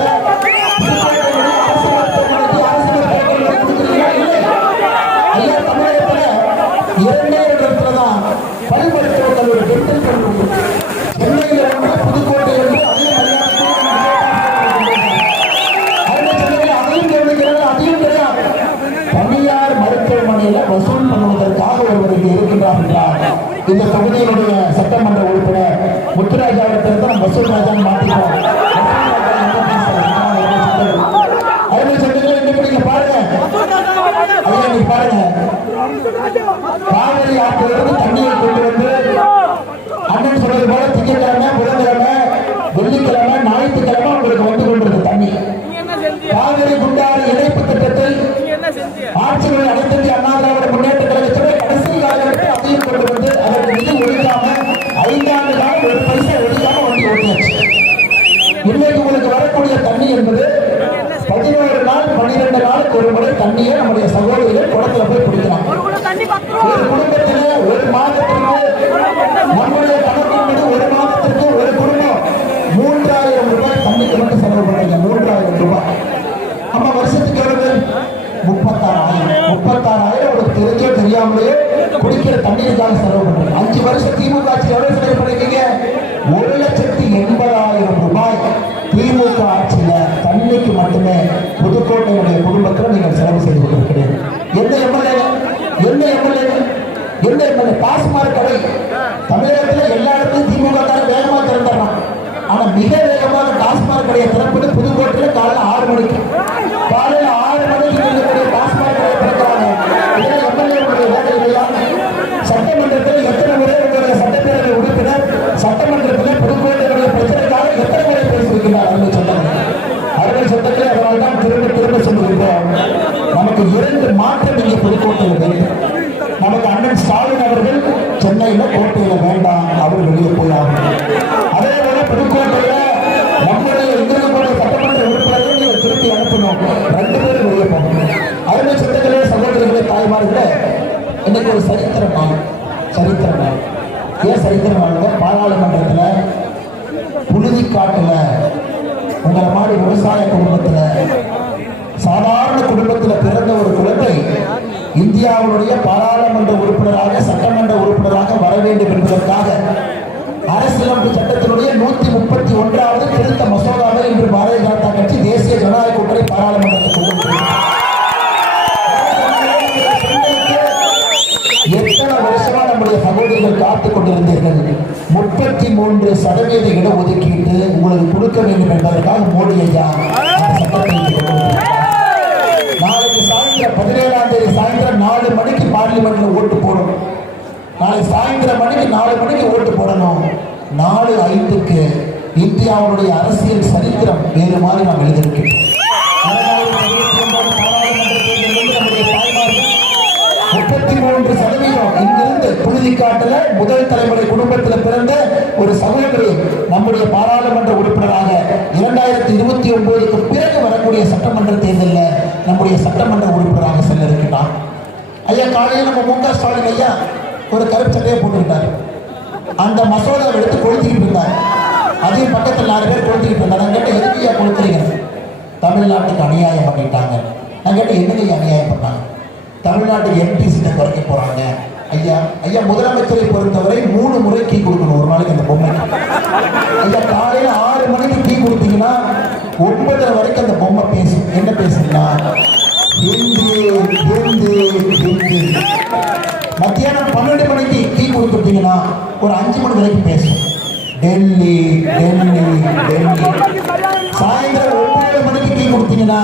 ஐயா தமிழகத்தில் 2 இடத்துல தான் பல் மருத்துவக் கல்லூரி, டென்டல் கல்லூரி சென்னையில் ஒன்று, புதுக்கோட்டை ஒன்று. அதையும் கவனிக்கிறாங்க, அதையும் கிடையாது. தனியார் மருத்துவமனையில வசூல் பண்ணுவதற்காக ஒருவர் இங்கே இருக்கின்றார் என்றார். இந்த தொகுதியினுடைய சட்டமன்ற உறுப்பினர் முத்துராஜாவிற்கு நம்ம வசூல் ராஜான்னு மாற்றிக்கிறோம். அருமை சட்டங்கள் இன்னைக்கு நீங்க பாருங்க ஐயா, நீங்க பாருங்க, காவிரி ஆற்றிலிருந்து தண்ணியை கொண்டு வந்து அண்ணன் சொன்னது போல திங்கட்கிழமை, புதன்கிழமை, வெள்ளிக்கிழமை, ஞாயிற்றுக்கிழமை உங்களுக்கு வந்து கொண்டிருக்கு தண்ணி. காவிரி குண்டாறு இணைப்பு திட்டத்தை ஆட்சிகளை அனைத்து இந்திய அண்ணா திராவிட முன்னேற்ற கழகத்தில் கடைசி காலகட்டத்தில் அதையும் கொண்டு வந்து அதற்கு நிதி ஒதுக்காம 5 ஆண்டு காலம் ஒரு பைசா ஒதுக்காம வண்டி ஓட்டியாச்சு. இன்னைக்கு உங்களுக்கு வரக்கூடிய தண்ணி என்பது 11 நாள் 12 நாளுக்கு ஒரு முறை தண்ணியை நம்முடைய சகோதரிகள் குளத்துல போய் குடிக்கிறாங்க. ஒரு குடும்பத்திலே ஒரு மாதத்திற்கு நம்முடைய கணக்கின் மீது ஒரு மாதத்திற்கு ஒரு குடும்பம் 3000 ரூபாய் தண்ணிக்கு மட்டும் செலவு பண்ணுறீங்க. 3000 ரூபாய் நம்ம வருஷத்துக்கு எவ்வளவு? 36,000. 36,000 உங்களுக்கு தெரிஞ்சோ தெரியாமலே குடிக்கிற தண்ணீருக்காக செலவு பண்ணுறீங்க. 5 வருஷம் திமுக ஆட்சி எவ்வளவு செலவு பண்ணிருக்கீங்க? 1,80,000 ரூபாய் திமுக ஆட்சியில தண்ணிக்கு மட்டுமே புதுக்கோட்டையுடைய குடும்பத்தில் நீங்கள் செலவு செய்து கொண்டிருக்கிறீர்கள். எந்த எம்எல்ஏ டாஸ்மாக் கடை தமிழகத்தில் எல்லா இடத்துலையும் திமுக வேகமாக திறந்துடுறான். ஆனா மிக வேகமாக டாஸ்மாக் கடையை திறப்பது புதுக்கோட்டையில் காலையில் 6 மணிக்கு. காலையில் 6 மணிக்கு இருக்கக்கூடிய டாஸ்மாக் கடையை திறக்கிறாங்க. எம்எல்ஏ வேலை இல்லையா? சட்டமன்றத்தில் எத்தனை முறை உங்களுடைய சட்டப்பேரவை உறுப்பினர் சட்டமன்றத்தில் புதுக்கோட்டையுடைய பிரச்சனைக்காக எத்தனை முறை பேசியிருக்கிறார்? அறுவை சட்டத்தில் அதனால்தான் திரும்ப சொல்லுகின்றோம். நமக்கு 2 மாற்றம் இங்கே புதுக்கோட்டையில் வேண்டும். நமக்கு அண்ணன் ஸ்டாலின் அவர்கள் சென்னையில் கோட்டையில் வேண்டாம், அவர் வெளியே போயாகும். அதே போல புதுக்கோட்டையில நம்முடைய இங்கிருக்கக்கூடிய சட்டமன்ற உறுப்பினர்கள் நீங்கள் திருப்பி அனுப்பணும். 2 பேரும் வெளியே போகணும். அருமை சட்டங்களே, சகோதரிகளே, தாய்மார்களே, இன்னைக்கு ஒரு சரித்திர நாள். ஏன் சரித்திர நாள்? பாராளுமன்றத்தில் புழுதிக்காட்டுல உங்களை மாதிரி விவசாய குடும்பத்தில் சாதாரண குடும்பத்தில் பிறந்த ஒரு குழந்தை இந்தியாவுடைய பாராளுமன்ற உறுப்பினராக சட்டமன்ற உறுப்பினராக வர வேண்டும் என்பதற்காக அரசியலமைப்பு சட்டத்தினுடைய 131வது திருத்த மசோதாவை இன்று பாரதிய ஜனதா கட்சி தேசிய ஜனநாயக கூட்டணி பாராளுமன்றத்தில் கொண்டு எத்தனை வருஷமா நம்முடைய சகோதரிகள் காத்துக் கொண்டிருந்தீர்கள். 33% இட ஒதுக்கீட்டு உங்களுக்கு கொடுக்க வேண்டும் என்பதற்காக மோடி ஐயா சட்டத்தை நாளைக்கு சாயந்தரம் 17ஆம் தேதி சாயந்தரம் 4 மணிக்கு பார்லிமெண்ட்ல ஓட்டு போடணும். நாளை சாயந்தரம் 4 மணிக்கு ஓட்டு போடணும். 4:05க்கு இந்தியாவுடைய அரசியல் சரித்திரம் வேறு மாதிரி நாம் எழுதியிருக்கோம். 33% இங்கிருந்து புழுதிக்க முதல் தலைமுறை குடும்பத்தில் பிறந்த ஒரு சகோதரி நம்முடைய பாராளுமன்ற உறுப்பினராக 2029க்கு பிறகு வரக்கூடிய சட்டமன்ற தேர்தலில் நம்முடைய சட்டமன்ற உறுப்பினராக செல்ல இருக்கிறார். ஐயா காலையில் நம்ம மு க ஸ்டாலின் ஐயா ஒரு கருப்பு சட்டையை போட்டுக்கிட்டார். அந்த மசோதாவை எடுத்து கொளுத்திக்கிட்டு இருந்தார். அதையும் பக்கத்தில் 4 பேர் கொளுத்திக்கிட்டு இருந்தார். நான் கேட்ட எதுக்கு ஐயா கொளுத்துறீங்க? தமிழ்நாட்டுக்கு அநியாயம் பண்ணிட்டாங்க. நான் கேட்ட என்னங்க அநியாயம் பண்ணாங்க? தமிழ்நாட்டுக்கு எம்பி சீட்டை குறைக்க போறாங்க. ஐயா ஐயா முதலமைச்சரை பொறுத்தவரை 3 முறை கீ கொடுக்கணும் ஒரு நாளைக்கு அந்த பொம்மை. ஐயா காலையில 6 மணிக்கு கீ கொடுத்தீங்கன்னா 9 வரைக்கும் அந்த பொம்மை பேசும். என்ன பேசுனா ஹிந்தி ஹிந்தி ஹிந்தி. மத்தியானம் 12 மணிக்கு கீ கொடுத்துட்டீங்கன்னா ஒரு 5 மணி வரைக்கும் பேசும் டெல்லி டெல்லி டெல்லி. சாயந்தரம் 9 மணிக்கு கீ கொடுத்தீங்கன்னா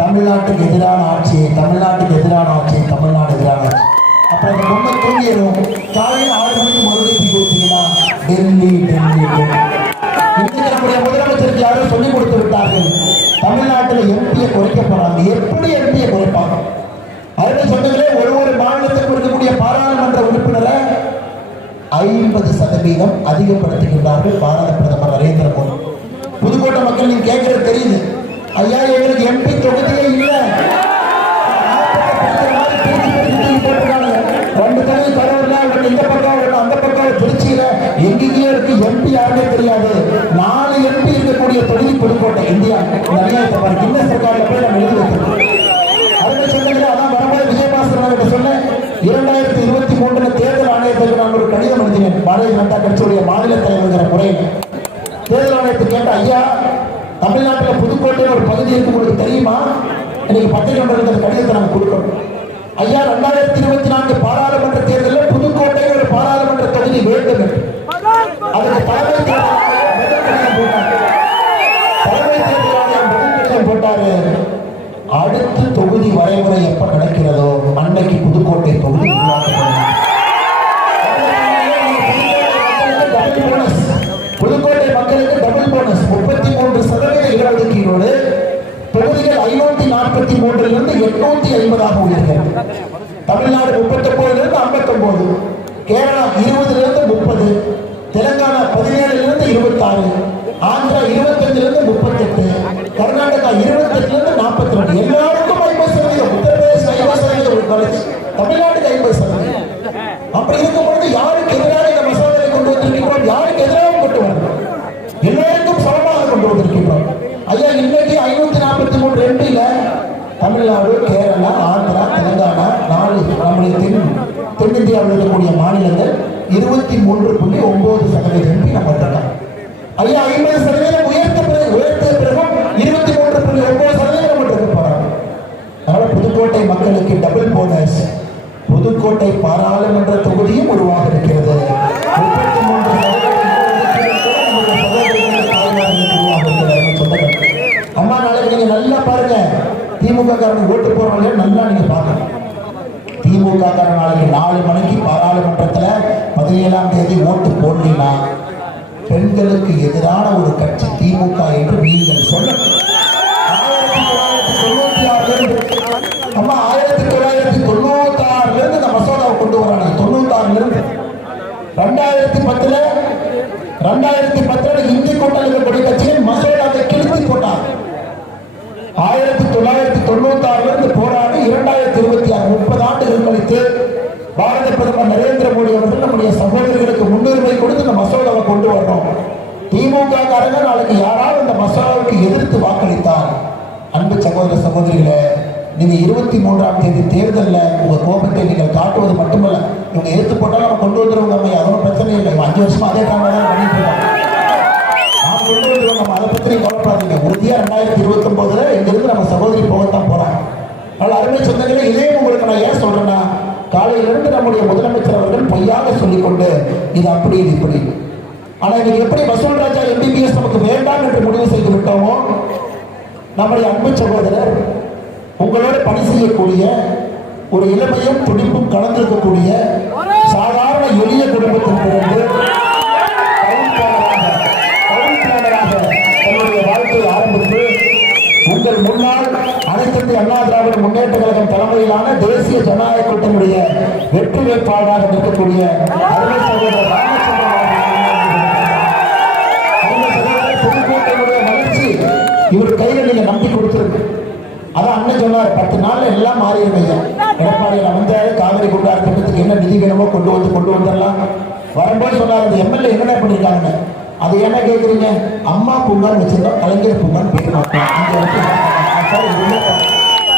தமிழ்நாட்டுக்கு எதிரான ஆட்சி, தமிழ்நாட்டுக்கு எதிரான ஆட்சி, தமிழ்நாடு எதிரான ஆட்சி. அப்புறம் அந்த பொம்மை தூங்கிடும். காலையில் 6 மணிக்கு மறுபடியும் கீ கொடுத்தீங்கன்னா டெல்லி டெல்லி டெல்லி. இன்னைக்கு நம்முடைய முதலமைச்சருக்கு யாரும் சொல்லிக் கொடுத்து விட்டார்கள், தமிழ்நாட்டில் எம்பியை குறைக்க போறாங்க. எப்படி எம்பியை குறைப்பாங்க? அதனை சொன்னங்களே ஒரு மாநிலத்துக்கு இருக்கக்கூடிய பாராளுமன்ற உறுப்பினரை 50% அதிகப்படுத்துகின்றார்கள் பாரத பிரதமர் நரேந்திர மோடி. புதுக்கோட்டை மக்கள் நீங்க கேட்கறது தெரியுது. ஐயா எங்களுக்கு எம்பி தொகுதியே இல்லை. 2 தொகுதி கரூர்ல, இந்த பக்கம் அந்த பக்கம் திருச்சியில எங்கேயே இருக்கு. எம்பி யாருமே தெரியாது. 4 எம்பி இருக்கக்கூடிய தொகுதி புதுக்கோட்டை. இந்தியா நிறைய கிண்ண சர்க்கார்ல போய் நம்ம எழுதி வைக்கிறோம். அதுக்கு சொன்னீங்க. அதான் வரும்போது விஜயபாஸ்கர் சொன்னேன், 2023 தேர்தல் ஆணையத்துக்கு நான் ஒரு கடிதம் எழுதினேன். பாரதிய ஜனதா கட்சியுடைய மாநில தலைவர் முறையில் தேர்தல் ஆணையத்துக்கு கேட்ட, ஐயா தமிழ்நாட்டில் புதுக்கோட்டையில் ஒரு பகுதி இருக்கு, உங்களுக்கு தெரியுமா? இன்னைக்கு பத்திரிகை கடிதத்தை நாங்கள் கொடுக்கணும். ஐயா 2024 பாராளுமன்ற தேர்தலில் புதுக்கோட்டை ஒரு பாராளுமன்ற தொகுதி வேண்டும். அதுக்கு தலைமை தேர்தல் போட்டாரு. அடுத்த தொகுதி வரைமுறை எப்ப நடக்கிறதோ அன்னைக்கு புதுக்கோட்டை தொகுதி புதுக்கோட்டை மக்களுக்கு டபுள் போனஸ் 33% இடஒதுக்கீடோடு தொகுதிகள் 543 850 உயர்கிறது. தமிழ்நாடு 39 59, கேரளா 20 30, தெலுங்கானா 17 26, ஆந்திரா 25 38, கர்நாடகா 28 42. எல்லாருக்கும் 50%, உத்தரப்பிரதேச 50%, தமிழ்நாட்டுக்கு 50%. அப்படி இருக்கும் பொழுது யாருக்கு எதிராக இந்த மசோதாவை கொண்டு வந்திருக்கிறோம்? யாருக்கு எதிராக கொண்டு வரணும்? எல்லோருக்கும் சமமாக கொண்டு வந்திருக்கிறோம். ஐயா இன்னைக்கு 543 எம்பியில தமிழ்நாடு, கேரளா, ஆந்திரா, தெலுங்கானா 4 நம்முடைய தென்னிந்தியாவில் இருக்கக்கூடிய மாநிலங்கள் 23.9% எம்பி நம்ம இருக்காங்க. ஐயா 50% உயர்த்திய பிறகும் 23.9% நம்ம இருக்க போறாங்க. அதனால புதுக்கோட்டை மக்களுக்கு டபுள் போனஸ். புதுக்கோட்டை பாராளுமன்ற தொகுதியும் உருவாக இருக்கிறது. 33 அம்மா நாளைக்கு நீங்க நல்லா பாருங்க. திமுக காரனுக்கு ஓட்டு போறவங்க நல்லா நீங்க பாருங்க. திமுக காரன் நாளைக்கு 4 மணிக்கு பாராளுமன்றத்துல 17ஆம் தேதி ஓட்டு போடலீங்கன்னா பெண்களுக்கு எதிரான ஒரு கட்சி திமுக என்று நீங்கள் சொல்லணும். 1996 இந்த மசோதாவை கொண்டு வராங்க. 96 2010 இந்தி கூட்டணி இருக்கக்கூடிய கட்சிகள் மசோதாவை கிழித்து போட்டார். 1996 போராடி 2026 30 ஆண்டுகள் கழித்து பாரத பிரதமர் நரேந்திர மோடி அவர்கள் நம்முடைய சகோதரர்களுக்கு முன்னுரிமை கொடுத்து இந்த மசோதாவை கொண்டு வரணும். திமுக காரங்க நாளைக்கு யாராவது இந்த மசோதாவுக்கு எதிர்த்து வாக்களித்தார், அன்பு சகோதர சகோதரிகளே, நீங்க 23ஆம் தேதி தேர்தலில் உங்க கோபத்தை நீங்கள் காட்டுவது மட்டுமல்ல, இவங்க எதிர்த்து போட்டாலும் நம்ம கொண்டு வந்துருவோம். அதோட பிரச்சனை இல்லை. 5 வருஷமா அதே காரணம் தான் பண்ணிட்டு இருக்கோம். நாம் கொண்டு வந்துருவோம். நம்ம அதை பற்றி கவலைப்படாதீங்க. உறுதியா 2029 இங்கிருந்து நம்ம சகோதரி போகத்தான் போறாங்க. அதனால் அருமை சொந்தங்களே, இதையும் உங்களுக்கு நான் ஏன் சொல்றேன்னா, காலையிலிருந்து நம்முடைய முதலமைச்சர் அவர்கள் பொய்யாக சொல்லிக்கொண்டு இது அப்படி இது இப்படி. ஆனா இன்னைக்கு எப்படி வசூல் ராஜா MBBS நமக்கு வேண்டாம் என்று முடிவு செய்து விட்டோமோ, நம்முடைய அன்பு சகோதரர் உங்களோட பணி செய்யக்கூடிய ஒரு இளமையும் துடிப்பும் கலந்திருக்கக்கூடிய சாதாரண எளிய குடும்பத்தில் பிறந்து தன்னுடைய வாழ்க்கையை ஆரம்பித்து உங்கள் முன்னால் அனைத்து அண்ணா திராவிட முன்னேற்ற கழகம் தலைமையிலான தேசிய ஜனநாயக கூட்டணியுடைய வெற்றி வேட்பாளராக நிற்கக்கூடிய அருமை சகோதரர் ராமச்சந்திரன் புதுக்கோட்டையினுடைய வளர்ச்சி இவர் கையில நீங்க நம்பி கொடுத்துருக்கு. அதான் அண்ணன் சொன்னார் 10 நாள்ல எல்லாம் மாறிடுங்க. எடப்பாடியில் வந்தாரு, காவிரி குண்டார் திட்டத்துக்கு என்ன நிதி வேணுமோ கொண்டு வந்துடலாம். வரும்போது சொன்னார் இந்த எம்எல்ஏ என்ன பண்ணிருக்காங்க, அது என்ன கேட்குறீங்க, அம்மா பூங்கான்னு வச்சிருந்தோம், கலைஞர் பூங்கான்னு பேர் மாட்டோம்.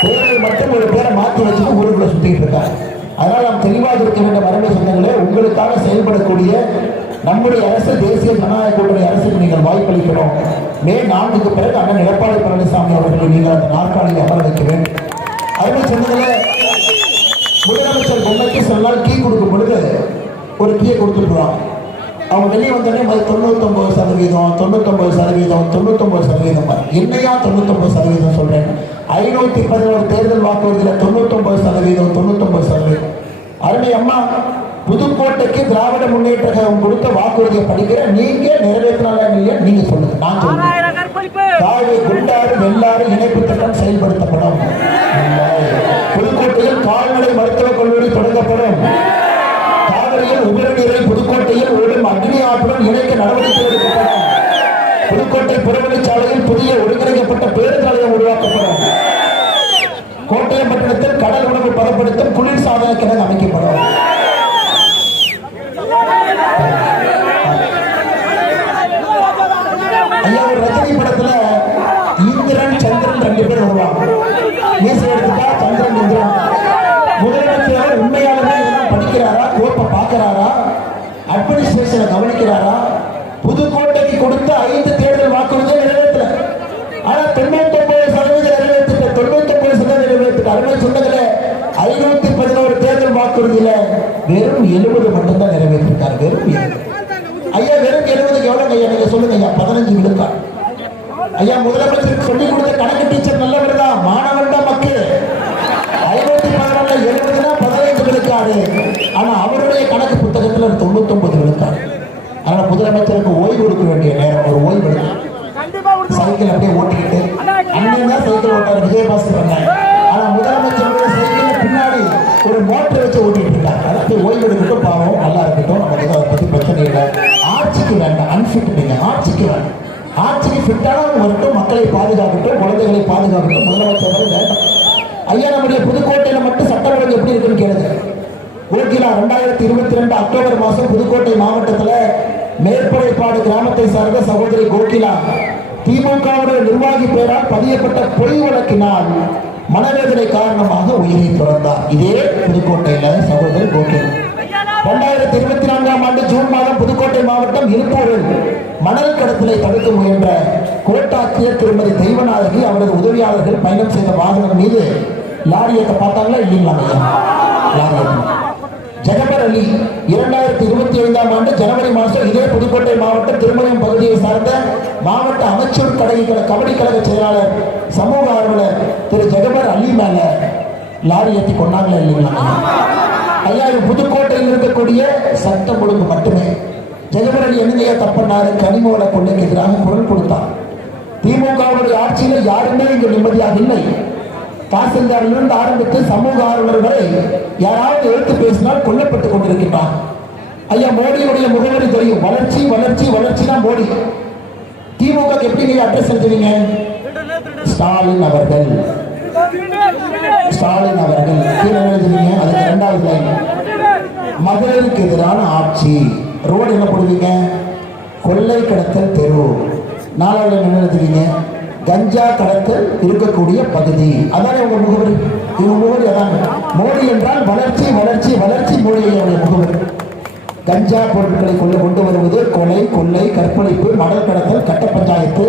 பேரை மட்டும் ஒரு பேரை மாற்றி வச்சுட்டு ஊருக்குள்ள சுத்திட்டு இருக்காங்க. அதனால் நாம் தெளிவாக இருக்க வேண்டிய மரபு சொந்தங்களே, உங்களுக்காக செயல்படக்கூடிய நம்முடைய அரசு தேசிய ஜனநாயக கூட்டணி அரசுக்கு நீங்கள் வாய்ப்பளிக்கணும். மே 4க்கு பிறகு அண்ணன் எடப்பாடி பழனிசாமி அவர்களை நீங்கள் அந்த நாற்காலியில் அமர வைக்க வேண்டும். அருமை சொந்தங்களே, முதலமைச்சர் பொம்மைக்கு சொன்னால் கீ கொடுக்கும் பொழுது ஒரு கீயை கொடுத்துருக்குறாங்க. அவங்க வெளியே வந்தோடனே 99%, 99%, என்னையா 99% சொல்றேன். 511 தேர்தல் வாக்குறுதியில் 99%, 99%. அருமை அம்மா, புதுக்கோட்டைக்கு திராவிட முன்னேற்ற கழகம் கொடுத்த வாக்குறுதியை படிக்கிற நீங்க நிறைவேற்றினால இல்லையா நீங்க சொல்லுங்க. நான் சொல்லுங்க, காவிரி குண்டாறு வெள்ளாறு இணைப்பு திட்டம் செயல்படுத்தப்படும். புதுக்கோட்டையில் கால்நடை மருத்துவக் கல்லூரி தொடங்கப்படும். காவிரியில் உபரிநீரை புதுக்கோட்டையில் ஓடும் அக்னி ஆற்றுடன் இணைக்க நடவடிக்கை எடுக்கப்படும். புதுக்கோட்டை புறவழிச்சாலையில் புதிய ஒருங்கிணைக்கப்பட்ட பேருந்து நிலையம் உருவாக்கப்படும். கோட்டயம் பட்டணத்தில் கடல் உணவு பதப்படுத்தும் குளிர்சாதன கிணறு அமைக்கப்படும். ஐயா, ஒரு ரஜினி படத்துல இந்திரன் சந்திரன் 2 பேர் வருவாங்க. மீசை எடுத்துட்டா சந்திரன் இந்திரன். முதலமைச்சர் உண்மையாலுமே படிக்கிறாரா, கோப்பை பார்க்கிறாரா, அட்மினிஸ்ட்ரேஷனை கவனிக்கிறாரா? புதுக்கோட்டைக்கு கொடுத்த 5 தேர்தல் வாக்குறுதியை நிறைவேற்றல. ஆனா 99% நிறைவேற்றிட்ட, 99% நிறைவேற்றிட்ட. அருமை சொன்னதுல 511 தேர்தல் வாக்குறுதியில வெறும் 70 மட்டும்தான் நிறைவேற்றிருக்காரு. வெறும் 70. ஐயா, வெறும் 70க்கு எவ்வளவு ஐயா நீங்க சொல்லுங்க ஐயா? 15 விழுக்காடு. ஐயா, முதலமைச்சருக்கு சொல்லிக் கொடுத்த கணக்கு டீச்சர் நல்லவர் தான், மாணவன் தான் மக்கள். 511 70னா 15 விழுக்காடு. ஆனா அவருடைய கணக்கு புத்தகத்துல 99 விழுக்காடு. அதனால முதலமைச்சருக்கு ஓய்வு கொடுக்க வேண்டிய நேரம், ஒரு ஓய்வு எடுக்கும். சைக்கிள் அப்படியே ஓட்டிக்கிட்டு அண்ணன் தான் சைக்கிள் ஓட்டாரு, விஜயபாஸ்கர் அண்ணன். ஆனா முதலமைச்சருடைய சைக்கிள் பின்னாடி ஒரு மோட்டர் வச்சு ஓட்டிட்டு இருக்காங்க. அதை ஓய்வு எடுக்கட்டும், பாவம், நல்லா இருக்கட்டும், நமக்கு அதை பத்தி பிரச்சனை இல்லை. ஆட்சிக்கு வேண்டாம், அன்ஃபிட் நீங்க ஆட்சிக்கு வேண்டாம். ஆட்சிக்கு ஃபிட்டான வரட்டும், மக்களை பாதுகாக்கட்டும், குழந்தைகளை பாதுகாக்கட்டும், முதலமைச்சர் வேண்டாம். ஐயா, நம்முடைய புதுக்கோட்டையில மட்டும் சட்டம் ஒழுங்கு எப்படி இருக்குன்னு கேளுங்க. கோகிலா 2022 அக்டோபர் மாதம் புதுக்கோட்டை மாவட்டத்தில் மேற்படைப்பாடு கிராமத்தை சார்ந்த சகோதரி கோகிலா திமுகவுடைய நிர்வாகி பெயரால் பதியப்பட்ட பொய் வழக்கினால் மனவேதனை காரணமாக உயிரை துறந்தார். இதே புதுக்கோட்டையில சகோதரி கோகிலா 2024ஆம் ஆண்டு ஜூன் மாதம் புதுக்கோட்டை மாவட்டம் இலுப்பூரில் மணல் கடத்தலை தடுக்க முயன்ற கோட்டாட்சியர் திருமதி தெய்வநாயகி அவரது உதவியாளர்கள் பயணம் செய்த வாகனம் மீது லாரியத்தை பார்த்தாங்களா இல்லைங்களா? ஜகபர் அலி 2025ஆம் ஆண்டு ஜனவரி மாதம் இதே புதுக்கோட்டை மாவட்டம் திருமயம் பகுதியை சார்ந்த மாவட்ட அமைச்சர் கபடி கழக செயலாளர் சமூக ஆர்வலர் திரு ஜகபர் அலி மேல லாரி ஏற்றி கொண்டாங்களா இல்லைங்களா? ஐயா, புதுக்கோட்டையில் இருக்கக்கூடிய சட்டம் ஒழுங்கு மட்டுமே. ஜெகபர் அலி என்னையா தப்பண்ணாரு? கனிம வள கொள்ளைக்கு எதிராக குரல் கொடுத்தார். திமுகவுடைய ஆட்சியில் யாருமே இங்கு நிம்மதியாக இல்லை. தாசில்தாரிலிருந்து ஆரம்பித்து சமூக ஆர்வலர் வரை யாராவது எடுத்து பேசினால் கொல்லப்பட்டுக் கொண்டிருக்கின்றார். ஐயா, மோடியுடைய முகவரி தெரியும், வளர்ச்சி வளர்ச்சி வளர்ச்சி தான் மோடி. திமுக எப்படி நீங்க அட்ரஸ் செஞ்சுவீங்க? ஸ்டாலின் அவர்கள், ஸ்டாலின் அவர்கள் கீழே எழுதுவீங்க. அதுக்கு 2வது லைன் மகளிருக்கு எதிரான ஆட்சி. ரோடு என்ன போடுவீங்க? கொள்ளை கடத்தல் தெரு. 4வது லைன் என்ன எழுதுவீங்க? கஞ்சா கடத்தல் இருக்கக்கூடிய பகுதி. அதான உங்க முகவரி. இவங்க முகவரி அதான். மோடி என்றால் வளர்ச்சி வளர்ச்சி வளர்ச்சி. மோடியுடைய முகவரி. கஞ்சா பொருட்களை கொண்டு வருவது, கொலை, கொள்ளை, கற்பழிப்பு, மணல் கடத்தல், கட்ட பஞ்சாயத்து,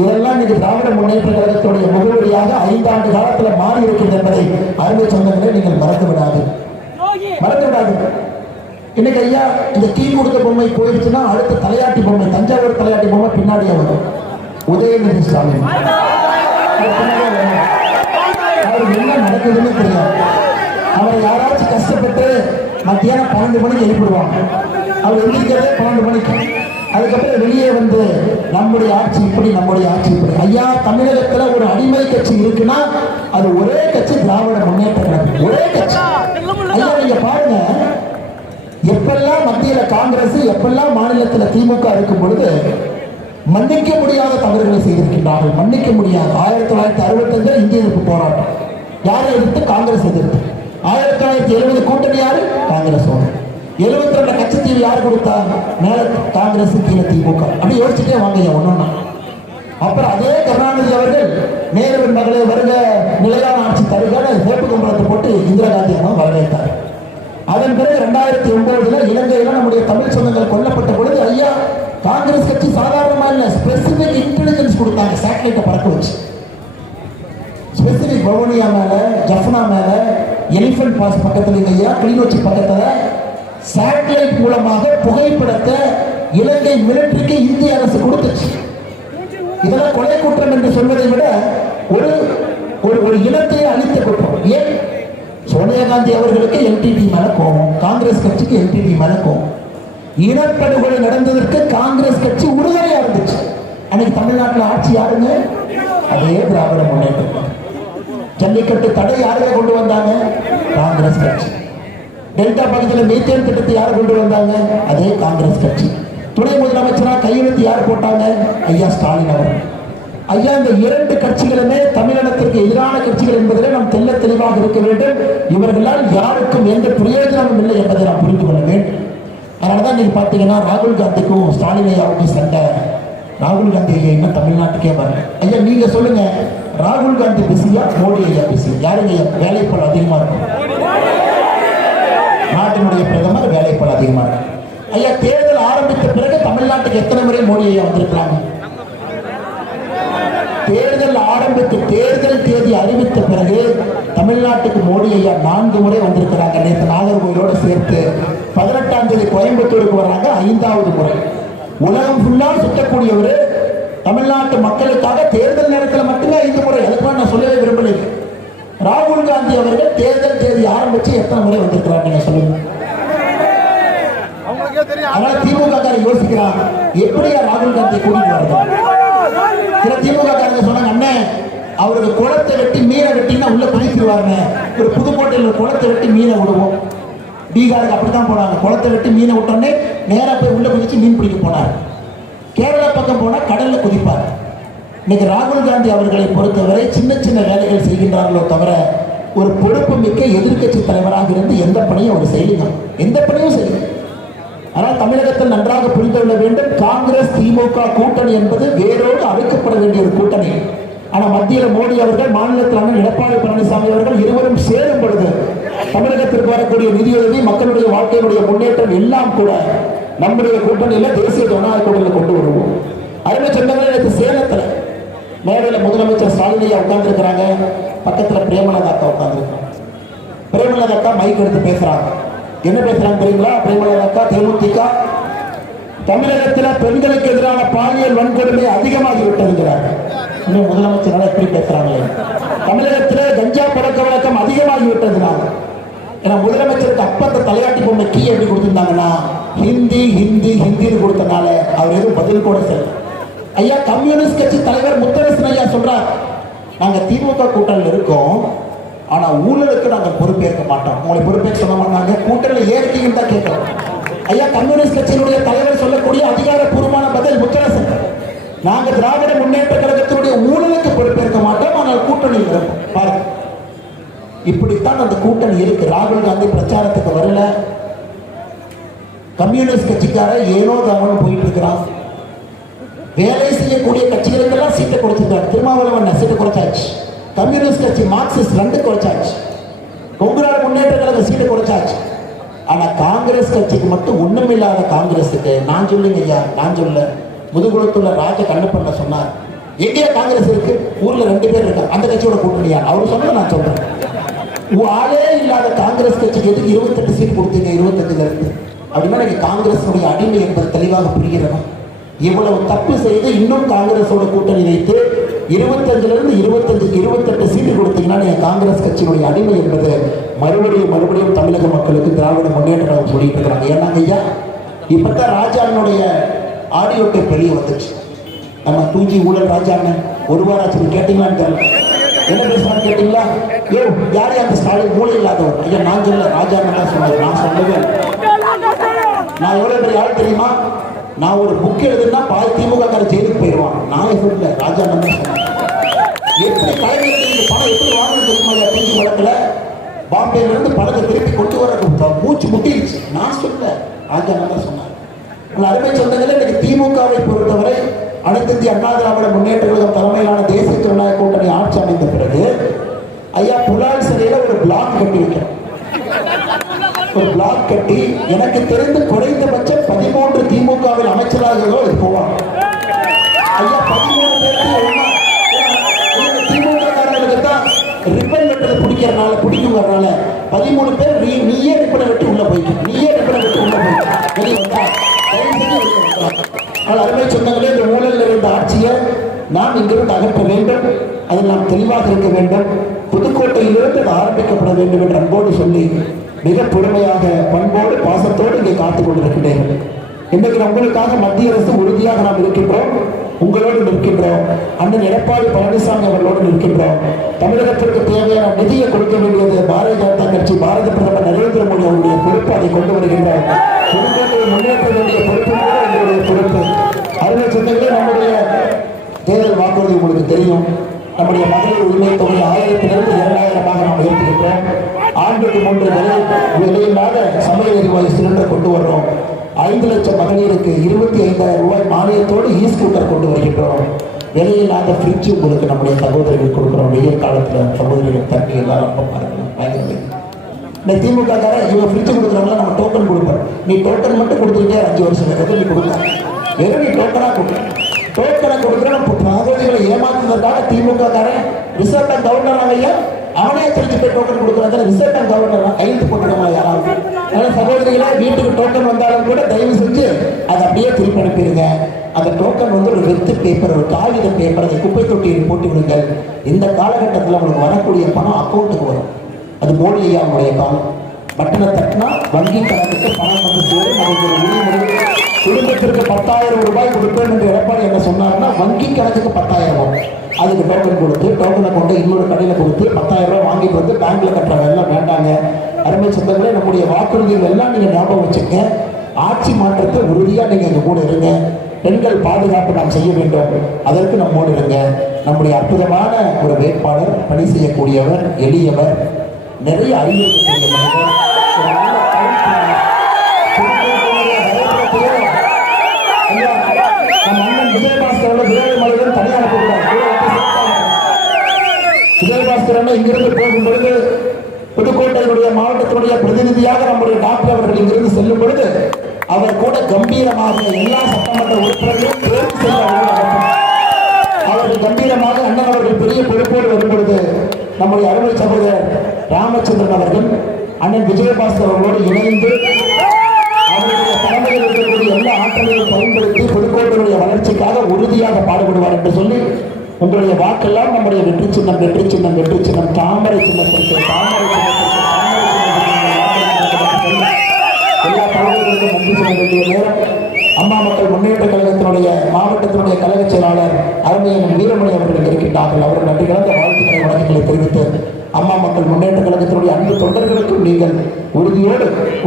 இதெல்லாம் இன்னைக்கு திராவிட முன்னேற்ற கழகத்துடைய முகவரியாக 5 ஆண்டு காலத்தில் மாறி இருக்கிறது என்பதை அருமை சொந்தங்களை நீங்கள் மறந்து விடாது. இன்னைக்கு ஐயா, இந்த கீ கொடுத்த பொம்மை போயிடுச்சுன்னா அடுத்த தலையாட்டி பொம்மை, தஞ்சாவூர் தலையாட்டி பொம்மை பின்னாடியே வரும். உதயநிதி ஸ்டாலின். அவர் என்ன நடக்குதுன்னு தெரியாது. அவரை யாராச்சும் கஷ்டப்பட்டு மத்தியானம் 12 மணிக்கு எழுப்பிடுவாங்க. அவர் எந்திரிக்கிறதே 12 மணிக்கு. அதுக்கப்புறம் வெளியே வந்து நம்முடைய ஆட்சி இப்படி, நம்முடைய ஆட்சி இப்படி. ஐயா, தமிழகத்துல ஒரு அடிமை கட்சி இருக்குன்னா அது ஒரே கட்சி, திராவிட முன்னேற்ற கழகம். ஒரே கட்சி. ஐயா, நீங்க பாருங்க, எப்பெல்லாம் மத்தியில காங்கிரஸ், எப்பெல்லாம் மாநிலத்தில் திமுக இருக்கும் பொழுது மன்னிக்க முடியாத தவறுகளை செய்திருக்கின்றார்கள். மன்னிக்க முடியாது. 1965 இந்திய எதிர்ப்பு போராட்டம் யாரை எதிர்த்து? காங்கிரஸ் எதிர்த்து. 1970 கூட்டணி யாரு? காங்கிரஸ். 72 கட்சித்தீவு யார் கொடுத்தா? மேல காங்கிரஸ், கீழே திமுக. அப்படி யோசிச்சுட்டே வாங்க ஒன்னொன்னா. அப்புறம் அதே கருணாநிதி அவர்கள் நேருவின் மகளே வருக, நிலையான ஆட்சி தருக சேப்பு கம்பளத்தை போட்டு இந்திரா காந்தி அம்மா வரவேற்றார். அதன் பிறகு 2009 இலங்கையில நம்முடைய தமிழ் சொந்தங்கள் கொல்லப்பட்ட பொழுது ஐயா, காங்கிரஸ் கட்சி சாதாரணமா இல்ல, ஸ்பெசிபிக் இன்டெலிஜென்ஸ் கொடுத்தாங்க. சேட்டலைட்டை பறக்க வச்சு ஸ்பெசிபிக் வவுனியா மேல, ஜஃப்னா மேல, எலிபென்ட் பாஸ் பக்கத்துல ஐயா, கிளிநொச்சி பக்கத்துல சேட்டலைட் மூலமாக புகைப்படத்தை இலங்கை மிலிட்டரிக்கு இந்திய அரசு கொடுத்துச்சு. இதெல்லாம் கொலை குற்றம் என்று சொல்வதை விட ஒரு ஒரு இனத்தை அழித்த குற்றம். ஏன்? சோனியா காந்தி அவர்களுக்கு எல்டிடி மேல கோபம், காங்கிரஸ் கட்சிக்கு எல்டிடி மேல கோபம். இனப்படுகொலை நடந்ததற்கு காங்கிரஸ் கட்சி உறுதுணையா இருந்துச்சு. அன்னைக்கு தமிழ்நாட்டில் ஆட்சி யாருங்க? அதே திராவிட முன்னேற்றம். ஜல்லிக்கட்டு தடை யாருங்க கொண்டு வந்தாங்க? காங்கிரஸ் கட்சி. டெல்டா பகுதியில் மீத்தேன் திட்டத்தை யார் கொண்டு வந்தாங்க? அதே காங்கிரஸ் கட்சி. துணை முதலமைச்சராக கையெழுத்து யார் போட்டாங்க? ஐயா ஸ்டாலின் அவர்கள். ஐயா, இந்த இரண்டு கட்சிகளுமே தமிழினத்திற்கு எதிரான கட்சிகள் என்பதில் நாம் தெல்ல தெளிவாக இருக்க வேண்டும். இவர்களால் யாருக்கும் எந்த பிரயோஜனமும் இல்லை என்பதை நாம் புரிந்து கொள்ள வேண்டும். அதனாலதான் நீங்க பாத்தீங்கன்னா ராகுல் காந்திக்கும் ஸ்டாலின் ஐயாவுக்கும் சண்டை. ராகுல் காந்தி ஐயா இன்னும் தமிழ்நாட்டுக்கே வரல. ஐயா நீங்க சொல்லுங்க, ராகுல் காந்தி பிஸியா, மோடி ஐயா பிஸியா? யாருங்க ஐயா வேலைப்பள அதிகமா இருக்கும்? நாட்டினுடைய பிரதமர் வேலைப்பள அதிகமா இருக்கு. ஐயா, தேர்தல் ஆரம்பித்த பிறகு தமிழ்நாட்டுக்கு எத்தனை முறை மோடி ஐயா வந்திருக்கிறாங்க? தேர்தல் ஆரம்பித்து தேர்தல் தேதி அறிவித்த பிறகு தமிழ்நாட்டுக்கு மோடி ஐயா 4 முறை வந்திருக்கிறாங்க. நேற்று நாகர்கோயிலோட சேர்த்து 18ஆம் தேதி கோயம்புத்தூருக்கு வர்றாங்க, 5வது முறை. உலகம் ஃபுல்லா சுற்றக்கூடியவர் தமிழ்நாட்டு மக்களுக்காக தேர்தல் நேரத்தில் மட்டுமே 5 முறை. அதுக்கு நான் சொல்லவே விரும்பல. ராகுல் காந்தி அவர்கள் தேர்தல் தேதி ஆரம்பிச்சு எத்தனை முறை வந்திருக்கிறார் நீங்க சொல்லுங்க. அதனால திமுக யோசிக்கிறாங்க, எப்படியா ராகுல் காந்தியை கூட்டிட்டு வருது? சில திமுக சொன்னாங்க, அண்ணன் அவருக்கு குளத்தை வெட்டி மீனை வெட்டினா உள்ள குதிச்சிருவாருங்க. ஒரு புதுக்கோட்டையில் குளத்தை வெட்டி மீனை விடுவோம். பீகாருக்கு அப்படித்தான் போனாங்க. குளத்தை வெட்டி மீனை விட்டோன்னே நேராக போய் உள்ள குதிச்சு மீன் பிடிக்க போனார். கேரளா பக்கம் போனா கடல்ல குதிப்பார். இன்னைக்கு ராகுல் காந்தி அவர்களை பொறுத்தவரை சின்ன சின்ன வேலைகள் செய்கின்றார்களோ தவிர ஒரு பொறுப்பு மிக்க எதிர்கட்சி தலைவராக இருந்து எந்த பணியும் அவர் செய்யல, எந்த பணியும் செய்யல. ஆனால் தமிழகத்தில் நன்றாக புரிந்து கொள்ள வேண்டும், காங்கிரஸ் திமுக கூட்டணி என்பது வேரோடு அழைக்கப்பட வேண்டிய ஒரு கூட்டணி. ஆனால் மத்தியில் மோடி அவர்கள், மாநிலத்தில் எடப்பாடி பழனிசாமி அவர்கள் இருவரும் சேரும் பொழுது தமிழகத்திற்கு வரக்கூடிய நிதியுதவி, மக்களுடைய வாழ்க்கையினுடைய முன்னேற்றம் எல்லாம் கூட நம்முடைய கூட்டணியில் தேசிய ஜனநாயக கூட்டணியில் கொண்டு வருவோம். அருமை சொந்தங்களே, எனக்கு சேலத்தில் மேடையில் முதலமைச்சர் ஸ்டாலின் ஐயா உட்கார்ந்து இருக்கிறாங்க, பக்கத்தில் பிரேமலதா அக்கா உட்கார்ந்துருக்காங்க. பிரேமலதா அக்கா மைக் எடுத்து பேசுறாங்க. என்ன பேசுறாங்க தெரியுங்களா? பிரேமலதா அக்கா தேமுதிக தமிழகத்தில் பெண்களுக்கு எதிரான பாலியல் வன்கொடுமை அதிகமாகி விட்டதுங்கிறார். இன்னும் முதலமைச்சர் எப்படி பேசுறாங்களே, தமிழகத்தில் கஞ்சா பழக்க வழக்கம் அதிகமாகி விட்டதுனால. ஏன்னா முதலமைச்சருக்கு அப்ப அந்த தலையாட்டி பொம்மை கீ எப்படி கொடுத்திருந்தாங்கன்னா ஹிந்தி ஹிந்தி ஹிந்தின்னு கொடுத்தனால அவர் எதுவும் பதில் கூட செய்யல. ஐயா, கம்யூனிஸ்ட் கட்சி தலைவர் முத்தரசன் ஐயா சொல்றார், நாங்க திமுக கூட்டணியில் இருக்கோம், ஆனா ஊழலுக்கு நாங்க பொறுப்பேற்க மாட்டோம். உங்களை பொறுப்பேற்க சொல்ல மாட்டாங்க, கூட்டணியில் ஏற்கீங்கன்னு தான் கேட்கிறோம். ஐயா, கம்யூனிஸ்ட் கட்சியினுடைய தலைவர் சொல்லக்கூடிய அதிகாரப்பூர்வமான பதில் முத்தரசன், நாங்க திராவிட முன்னேற்ற கழகத்தினுடைய ஊழலுக்கு பொறுப்பேற்க மாட்டோம், ஆனால் கூட்டணியில் இருக்கும். பாருங்க, இப்படித்தான் அந்த கூட்டணி இருக்கு. ராகுல் காந்தி பிரச்சாரத்துக்கு வரல, கம்யூனிஸ்ட் கட்சிக்கார ஏனோ தாமன்னு போயிட்டு இருக்கிறான். வேலை செய்யக்கூடிய கட்சிகளுக்கெல்லாம் சீட்டை குறைச்சிருக்காரு. திருமாவளவன் சீட்டை குறைச்சாச்சு, கம்யூனிஸ்ட் கட்சி மார்க்சிஸ்ட் 2 குறைச்சாச்சு, கொங்குநாடு முன்னேற்ற கழக சீட்டை குறைச்சாச்சு. ஆனா காங்கிரஸ் கட்சிக்கு மட்டும் ஒண்ணுமில்லாத காங்கிரஸுக்கு நான் சொல்லுங்க ஐயா, நான் சொல்ல முதுகுளத்துள்ள ராஜ கண்ணப்பண்ண சொன்னார், எங்கேயா காங்கிரஸ் இருக்கு, ஊர்ல 2 பேர் இருக்காங்க, அந்த கட்சியோட கூட்டணியா? அவர் சொன்ன நான் சொல்றேன். ஆளே இல்லாத காங்கிரஸ் கட்சிக்கு எதுக்கு 28 சீட் கொடுத்தீங்க? 25ல இருந்து அப்படின்னா நீங்க காங்கிரஸுடைய அடிமை என்பது தெளிவாக புரிகிறதா? இவ்வளவு தப்பு செய்து இன்னும் காங்கிரஸோட கூட்டணி வைத்து 25ல இருந்து 28 சீட்டு கொடுத்தீங்கன்னா நீங்க காங்கிரஸ் கட்சியினுடைய அடிமை என்பது மறுபடியும் தமிழக மக்களுக்கு திராவிட முன்னேற்ற கழகம் சொல்லிட்டு இருக்கிறாங்க. ஏன்னாங்க ஐயா, இப்பதான் ராஜாவினுடைய ஆடியோ டேப் வெளியே வந்துச்சு. நம்ம 2G ஊழல் ராஜா அண்ணன் ஒரு வாரம் ஆச்சு, கேட்டீங்களான்னு தெரியல. என்ன பேசுறான்னு கேட்டீங்களா? ஏ யாரே அந்த ஸ்டாலின் மூளை இல்லாதவர். ஐயா நான் சொல்ல, ராஜா அண்ணன் தான் சொன்னார், நான் சொல்லவே இல்லை. நான் எவ்வளவு பெரிய ஆள் தெரியுமா? நான் ஒரு புக் எழுதுனா பாதி திமுக ஜெயிலுக்கு போயிடுவான். நான் சொல்லல, ராஜா அண்ணன் தான் சொன்னேன். எப்படி கலைஞர்கள் பணம் எப்படி வாங்கணும் தெரியுமா? பேச்சு வழக்கில் பாம்பேல இருந்து பணத்தை திருப்பி கொண்டு வர மூச்சு முட்டிருச்சு. நான் சொல்ல, ராஜா அண்ணன் தான் சொன்னார். அருமை சொந்தங்களே, இன்னைக்கு திமுகவை பொறுத்தவரை அனைத்து இந்திய அண்ணா திராவிட முன்னேற்ற கழகம் தலைமையிலான தேசிய ஜனநாயக கூட்டணி ஆட்சி அமைந்த பிறகு ஐயா புலால் சிறையில ஒரு பிளாக் கட்டி வைக்கிறோம். ஒரு பிளாக் கட்டி எனக்கு தெரிந்து குறைந்தபட்சம் 13 திமுகவில் அமைச்சராக போவாங்க. ஐயா 13 பேருக்கு திமுக காரர்களுக்கு தான் ரிப்பன் வெட்டது பிடிக்குங்கிறனால 13 பேர் நீயே ரிப்பனை வெட்டி உள்ள போய்க்க, நீயே ரிப்பனை வெட்டி உள்ள போய்க்க வெளியே வந்தா அருமை சொந்தங்களே, இந்த ஊழல் நிறைந்த ஆட்சியை நாம் இங்கிருந்து அகற்ற வேண்டும். அதில் நாம் தெளிவாக இருக்க வேண்டும். புதுக்கோட்டையிலிருந்து அது ஆரம்பிக்கப்பட வேண்டும் என்று அன்போடு சொல்லி மிக பொறுமையாக பண்போடு பாசத்தோடு இங்கே காத்துக் கொண்டிருக்கின்றேன். இன்றைக்கு உங்களுக்காக மத்திய அரசு உறுதியாக நாம் இருக்கின்றோம், உங்களோடு நிற்கின்றோம். அண்ணன் எடப்பாடி பழனிசாமி அவர்களோடு நிற்கின்றோம். தமிழகத்திற்கு தேவையான நிதியை கொடுக்க வேண்டியது பாரதிய ஜனதா கட்சி, பாரத பிரதமர் நரேந்திர மோடி அவருடைய பொறுப்பு. அதை கொண்டு வருகின்றோம். புதுக்கோட்டையை முன்னேற்ற வேண்டிய பொறுப்பு உங்களுடைய பொறுப்பு. அருமை சொந்தங்களே, நம்முடைய தேர்தல் வாக்குறுதி உங்களுக்கு தெரியும். நம்முடைய மகளிர் உரிமை தொகை 1000 2000 நாம் உயர்த்துகின்றோம். ஆண்டுக்கு 3 விலையில்லாத சமையல் எரிவாயு சிலிண்டர் கொண்டு வர்றோம். 5 லட்சம் மகளிருக்கு 25,000 ரூபாய் மானியத்தோடு ஸ்கூட்டர் கொண்டு வருகின்றோம். விலையில்லாத ஃப்ரிட்ஜ் உங்களுக்கு நம்முடைய சகோதரிகள் கொடுக்குறோம். வெயில் காலத்தில் சகோதரிகள் தண்ணி எல்லாரும் ரொம்ப பாருங்க. இந்த திமுக காரன் இவன் ஃப்ரிட்ஜ் கொடுக்குறவங்கள நம்ம டோக்கன் கொடுப்போம். நீ டோக்கன் மட்டும் கொடுத்துக்கிட்டே 5 வருஷம் நீ கொடுக்க வெறும் நீ டோக்கனாக கொடுக்க. டோக்கனை கொடுக்குற சகோதரிகளை ஏமாத்துவதற்காக திமுக காரன் ரிசர்வ் பேங்க் கவர்னர் ஐயா அவனே தெரிஞ்சு போய் டோக்கன் கொடுக்குறாங்க. ரிசர்வ் பேங்க் கவர்னர் கையெழுத்து போட்டுருவாங்க யாராவது. அதனால சகோதரிகளை வீட்டுக்கு டோக்கன் வந்தாலும் கூட தயவு செஞ்சு அதை அப்படியே திருப்பி அனுப்பிடுங்க. அந்த டோக்கன் ஒரு வெத்து பேப்பர், ஒரு காகித பேப்பர், அதை குப்பை தொட்டியில் போட்டு விடுங்கள். இந்த காலகட்டத்தில் உங்களுக்கு வரக்கூடிய பணம் அக்கௌண்ட்டுக்கு வரும். அது மோடி ஐயாவுடைய காலம். பட்டனை தட்டினா வங்கி கணக்குக்கு பணம் சேரும். நமக்கு ஒரு உறுதிமொழி. குடும்பத்திற்கு 10,000 ரூபாய் கொடுப்பேன் என்று எடப்பாடி என்ன சொன்னார்னா வங்கி கணக்குக்கு 10,000 ரூபாய். அதுக்கு டோக்கன் கொடுத்து டோக்கனை கொண்டு இன்னொரு கடையில் கொடுத்து 10,000 ரூபாய் வாங்கிட்டு வந்து பேங்க்ல கட்டுற எல்லாம் வேண்டாங்க. அருமை சொந்தங்களே, நம்முடைய வாக்குறுதிகள் எல்லாம் நீங்க ஞாபகம் வச்சுக்க. ஆட்சி மாற்றத்தை உறுதியாக நீங்க எங்க கூட இருங்க. பெண்கள் பாதுகாப்பு நாம் செய்ய வேண்டும், அதற்கு நம்மோடு இருங்க. நம்முடைய அற்புதமான ஒரு வேட்பாளர், பணி செய்யக்கூடியவர், எளியவர், நிறைய அறிவு இருக்கக்கூடிய மனிதர். நம்ம அண்ணன் விஜயபாஸ்கரோட விரைவு மலையில் தனியாக விஜயபாஸ்கர் இங்கிருந்து போகும் பொழுது புதுக்கோட்டையினுடைய மாவட்டத்தினுடைய பிரதிநிதியாக நம்முடைய டாக்டர் அவர்கள் இங்கிருந்து செல்லும் பொழுது அவர் கூட கம்பீரமாக எல்லா சட்டமன்ற உறுப்பினர்களும் தேர்வு செய்ய அவர்கள் கம்பீரமாக அண்ணன் அவர்கள் பெரிய பொறுப்போடு வரும் பொழுது நம்முடைய அருமை சகோதரர் ராமச்சந்திரன் அவர்கள் அண்ணன் விஜயபாஸ்கர் அவர்களோடு இணைந்து அவருடைய தலைமையில் இருக்கக்கூடிய எல்லா ஆற்றலையும் பயன்படுத்தி புதுக்கோட்டையுடைய வளர்ச்சிக்காக உறுதியாக பாடுபடுவார் என்று சொல்லி உங்களுடைய வாக்கெல்லாம் நம்முடைய வெற்றி சின்னம், வெற்றி சின்னம், வெற்றி சின்னம், தாமரை சின்னத்திற்கு, தாமரை சின்னத்திற்கு, எல்லா தலைவர்களுக்கும் நன்றி சொல்ல வேண்டிய நேரம். அம்மா மக்கள் முன்னேற்ற கழகத்தினுடைய மாவட்டத்தினுடைய கழக செயலாளர் அருமையன் வீரமணி அவர்கள் இருக்கின்றார்கள். அவர்கள் நன்றி கலந்த வாழ்த்துக்களை வழக்குகளை தெரிவித்து அம்மா மக்கள் முன்னேற்ற கழகத்தினுடைய அன்பு தொண்டர்களுக்கும் நீங்கள்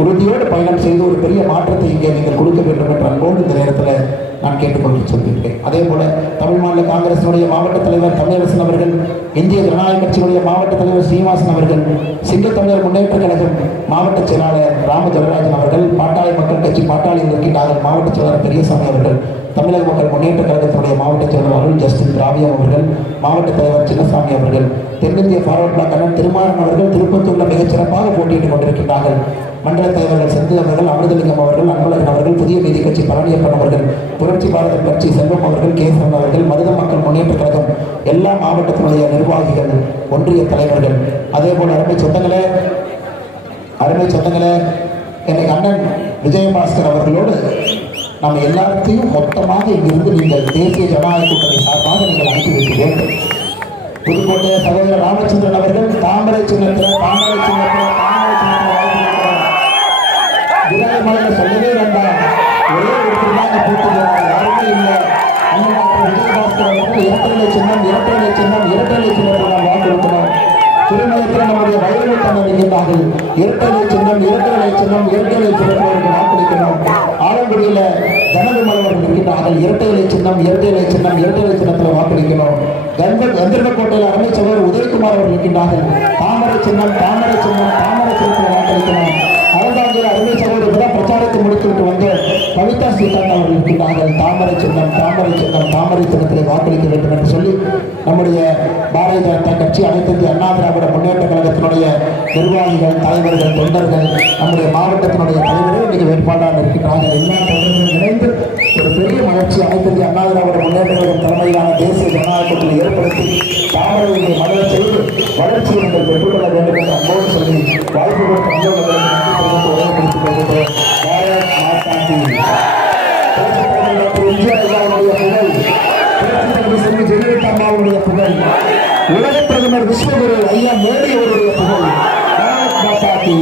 உறுதியோடு பயணம் செய்து ஒரு பெரிய மாற்றத்தை இங்கே நீங்கள் கொடுக்க வேண்டும் என்ற அன்போடு இந்த நேரத்தில் நான் கேட்டுக்கொண்டு சொல்கின்றேன். அதே போல தமிழ் மாநில காங்கிரசினுடைய மாவட்ட தலைவர் தமிழரசன் அவர்கள், இந்திய ஜனநாயக கட்சியினுடைய மாவட்ட தலைவர் ஸ்ரீனிவாசன் அவர்கள், சிங்கத்தமிழர் முன்னேற்ற கழகம் மாவட்ட செயலாளர் ராம ஜெகராஜன் அவர்கள், பாட்டாளி மக்கள் கட்சி பாட்டாளியில் இருக்கின்றார்கள் மாவட்ட செயலாளர் பெரியசாமி அவர்கள், தமிழக மக்கள் முன்னேற்ற கழகத்தினுடைய மாவட்ட செயலாளர் அருள் ஜஸ்டின் திராவியம் அவர்கள், மாவட்ட தலைவர் சின்னசாமி அவர்கள், தென்னிந்திய ஃபார்வர்ட் பிளாக் அண்ணன் திருமாறன் அவர்கள் திருப்பத்தூரில் மிகச்சிறப்பாக போட்டியிட்டுக் கொண்டிருக்கின்றார்கள். மண்டல தலைவர்கள் செந்தில் அவர்கள், அமிர்தலிங்கம் அவர்கள், அன்பழகன் அவர்கள், புதிய நீதி கட்சி பழனியப்பன் அவர்கள், புரட்சி பாரத கட்சி செல்வம் அவர்கள், கேசவன் அவர்கள், மருத மக்கள் முன்னேற்ற கழகம் எல்லா மாவட்டத்தினுடைய நிர்வாகிகள், ஒன்றிய தலைவர்கள், அதே போல அருமை சொந்தங்களே எனக்கு அண்ணன் விஜயபாஸ்கர் அவர்களோடு நம்ம எல்லாத்தையும் மொத்தமாக இங்கிருந்து நீங்கள் தேசிய ஜனநாயக கூட்டணி சார்பாக நீங்கள் அனுப்பி வைக்க வேண்டும். புதுக்கோட்டை சகோதரர் ராமச்சந்திரன் அவர்கள் தாமரை சின்னத்தில் விநாயகர் மலையில சொல்லவே வேண்டாம். ஒரே ஒருத்தர் தான் போட்டுக்கிறாங்க. இருக்கின்றார்கள். இரட்டை சின்னம் சின்னத்திற்கு வாக்களிக்கணும். ஆலங்குடியில ஜனகுமார் அவர்கள் இருக்கின்றார்கள். இரட்டை சின்னத்தில் வாக்களிக்கணும். கந்தர்வக்கோட்டையில் அருமை சகோதரர் உதயகுமார் அவர்கள் இருக்கின்றார்கள். தாமரை சின்னத்தில் வாக்களிக்கணும். அவர்தான் அருமை சகோதரர் பிரச்சாரத்தை முடித்துவிட்டு வந்து கவிதா ஸ்ரீகாந்த் அவர்கள் இருக்கின்றார்கள். தாமரை சின்னத்தில் வாக்களிக்க வேண்டும் என்று சொல்லி நம்முடைய பாரதிய ஜனதா கட்சி, அனைத்து இந்திய அண்ணா திராவிட முன்னேற்ற கழகத்தினுடைய நிர்வாகிகள், தலைவர்கள், தொண்டர்கள், நம்முடைய மாவட்டத்தினுடைய தலைவர்கள் இன்னைக்கு வேட்பாளராக இருக்கின்றார்கள். எல்லா தொண்டர்களும் இணைந்து ஒரு பெரிய மகிழ்ச்சி அனைத்து இந்திய அண்ணா திராவிட முன்னேற்ற கழகம் தலைமையிலான தேசிய ஜனநாயக கூட்டணி ஏற்படுத்தி தாமரையை மலர செய்து வளர்ச்சியை நீங்கள் பெற்றுக்கொள்ள வேண்டும் என்று அன்போடு சொல்லி வாய்ப்பு கொடுத்த உரையப்படுத்திக் கொள்கிறோம். பாரத் மாதா கி ஜெயலலிதா அம்மாவுடைய புகழ், உலக பிரதமர் விஸ்வகுரு ஐயா மோடி அவருடைய புகழ். பாரத் மாதா கி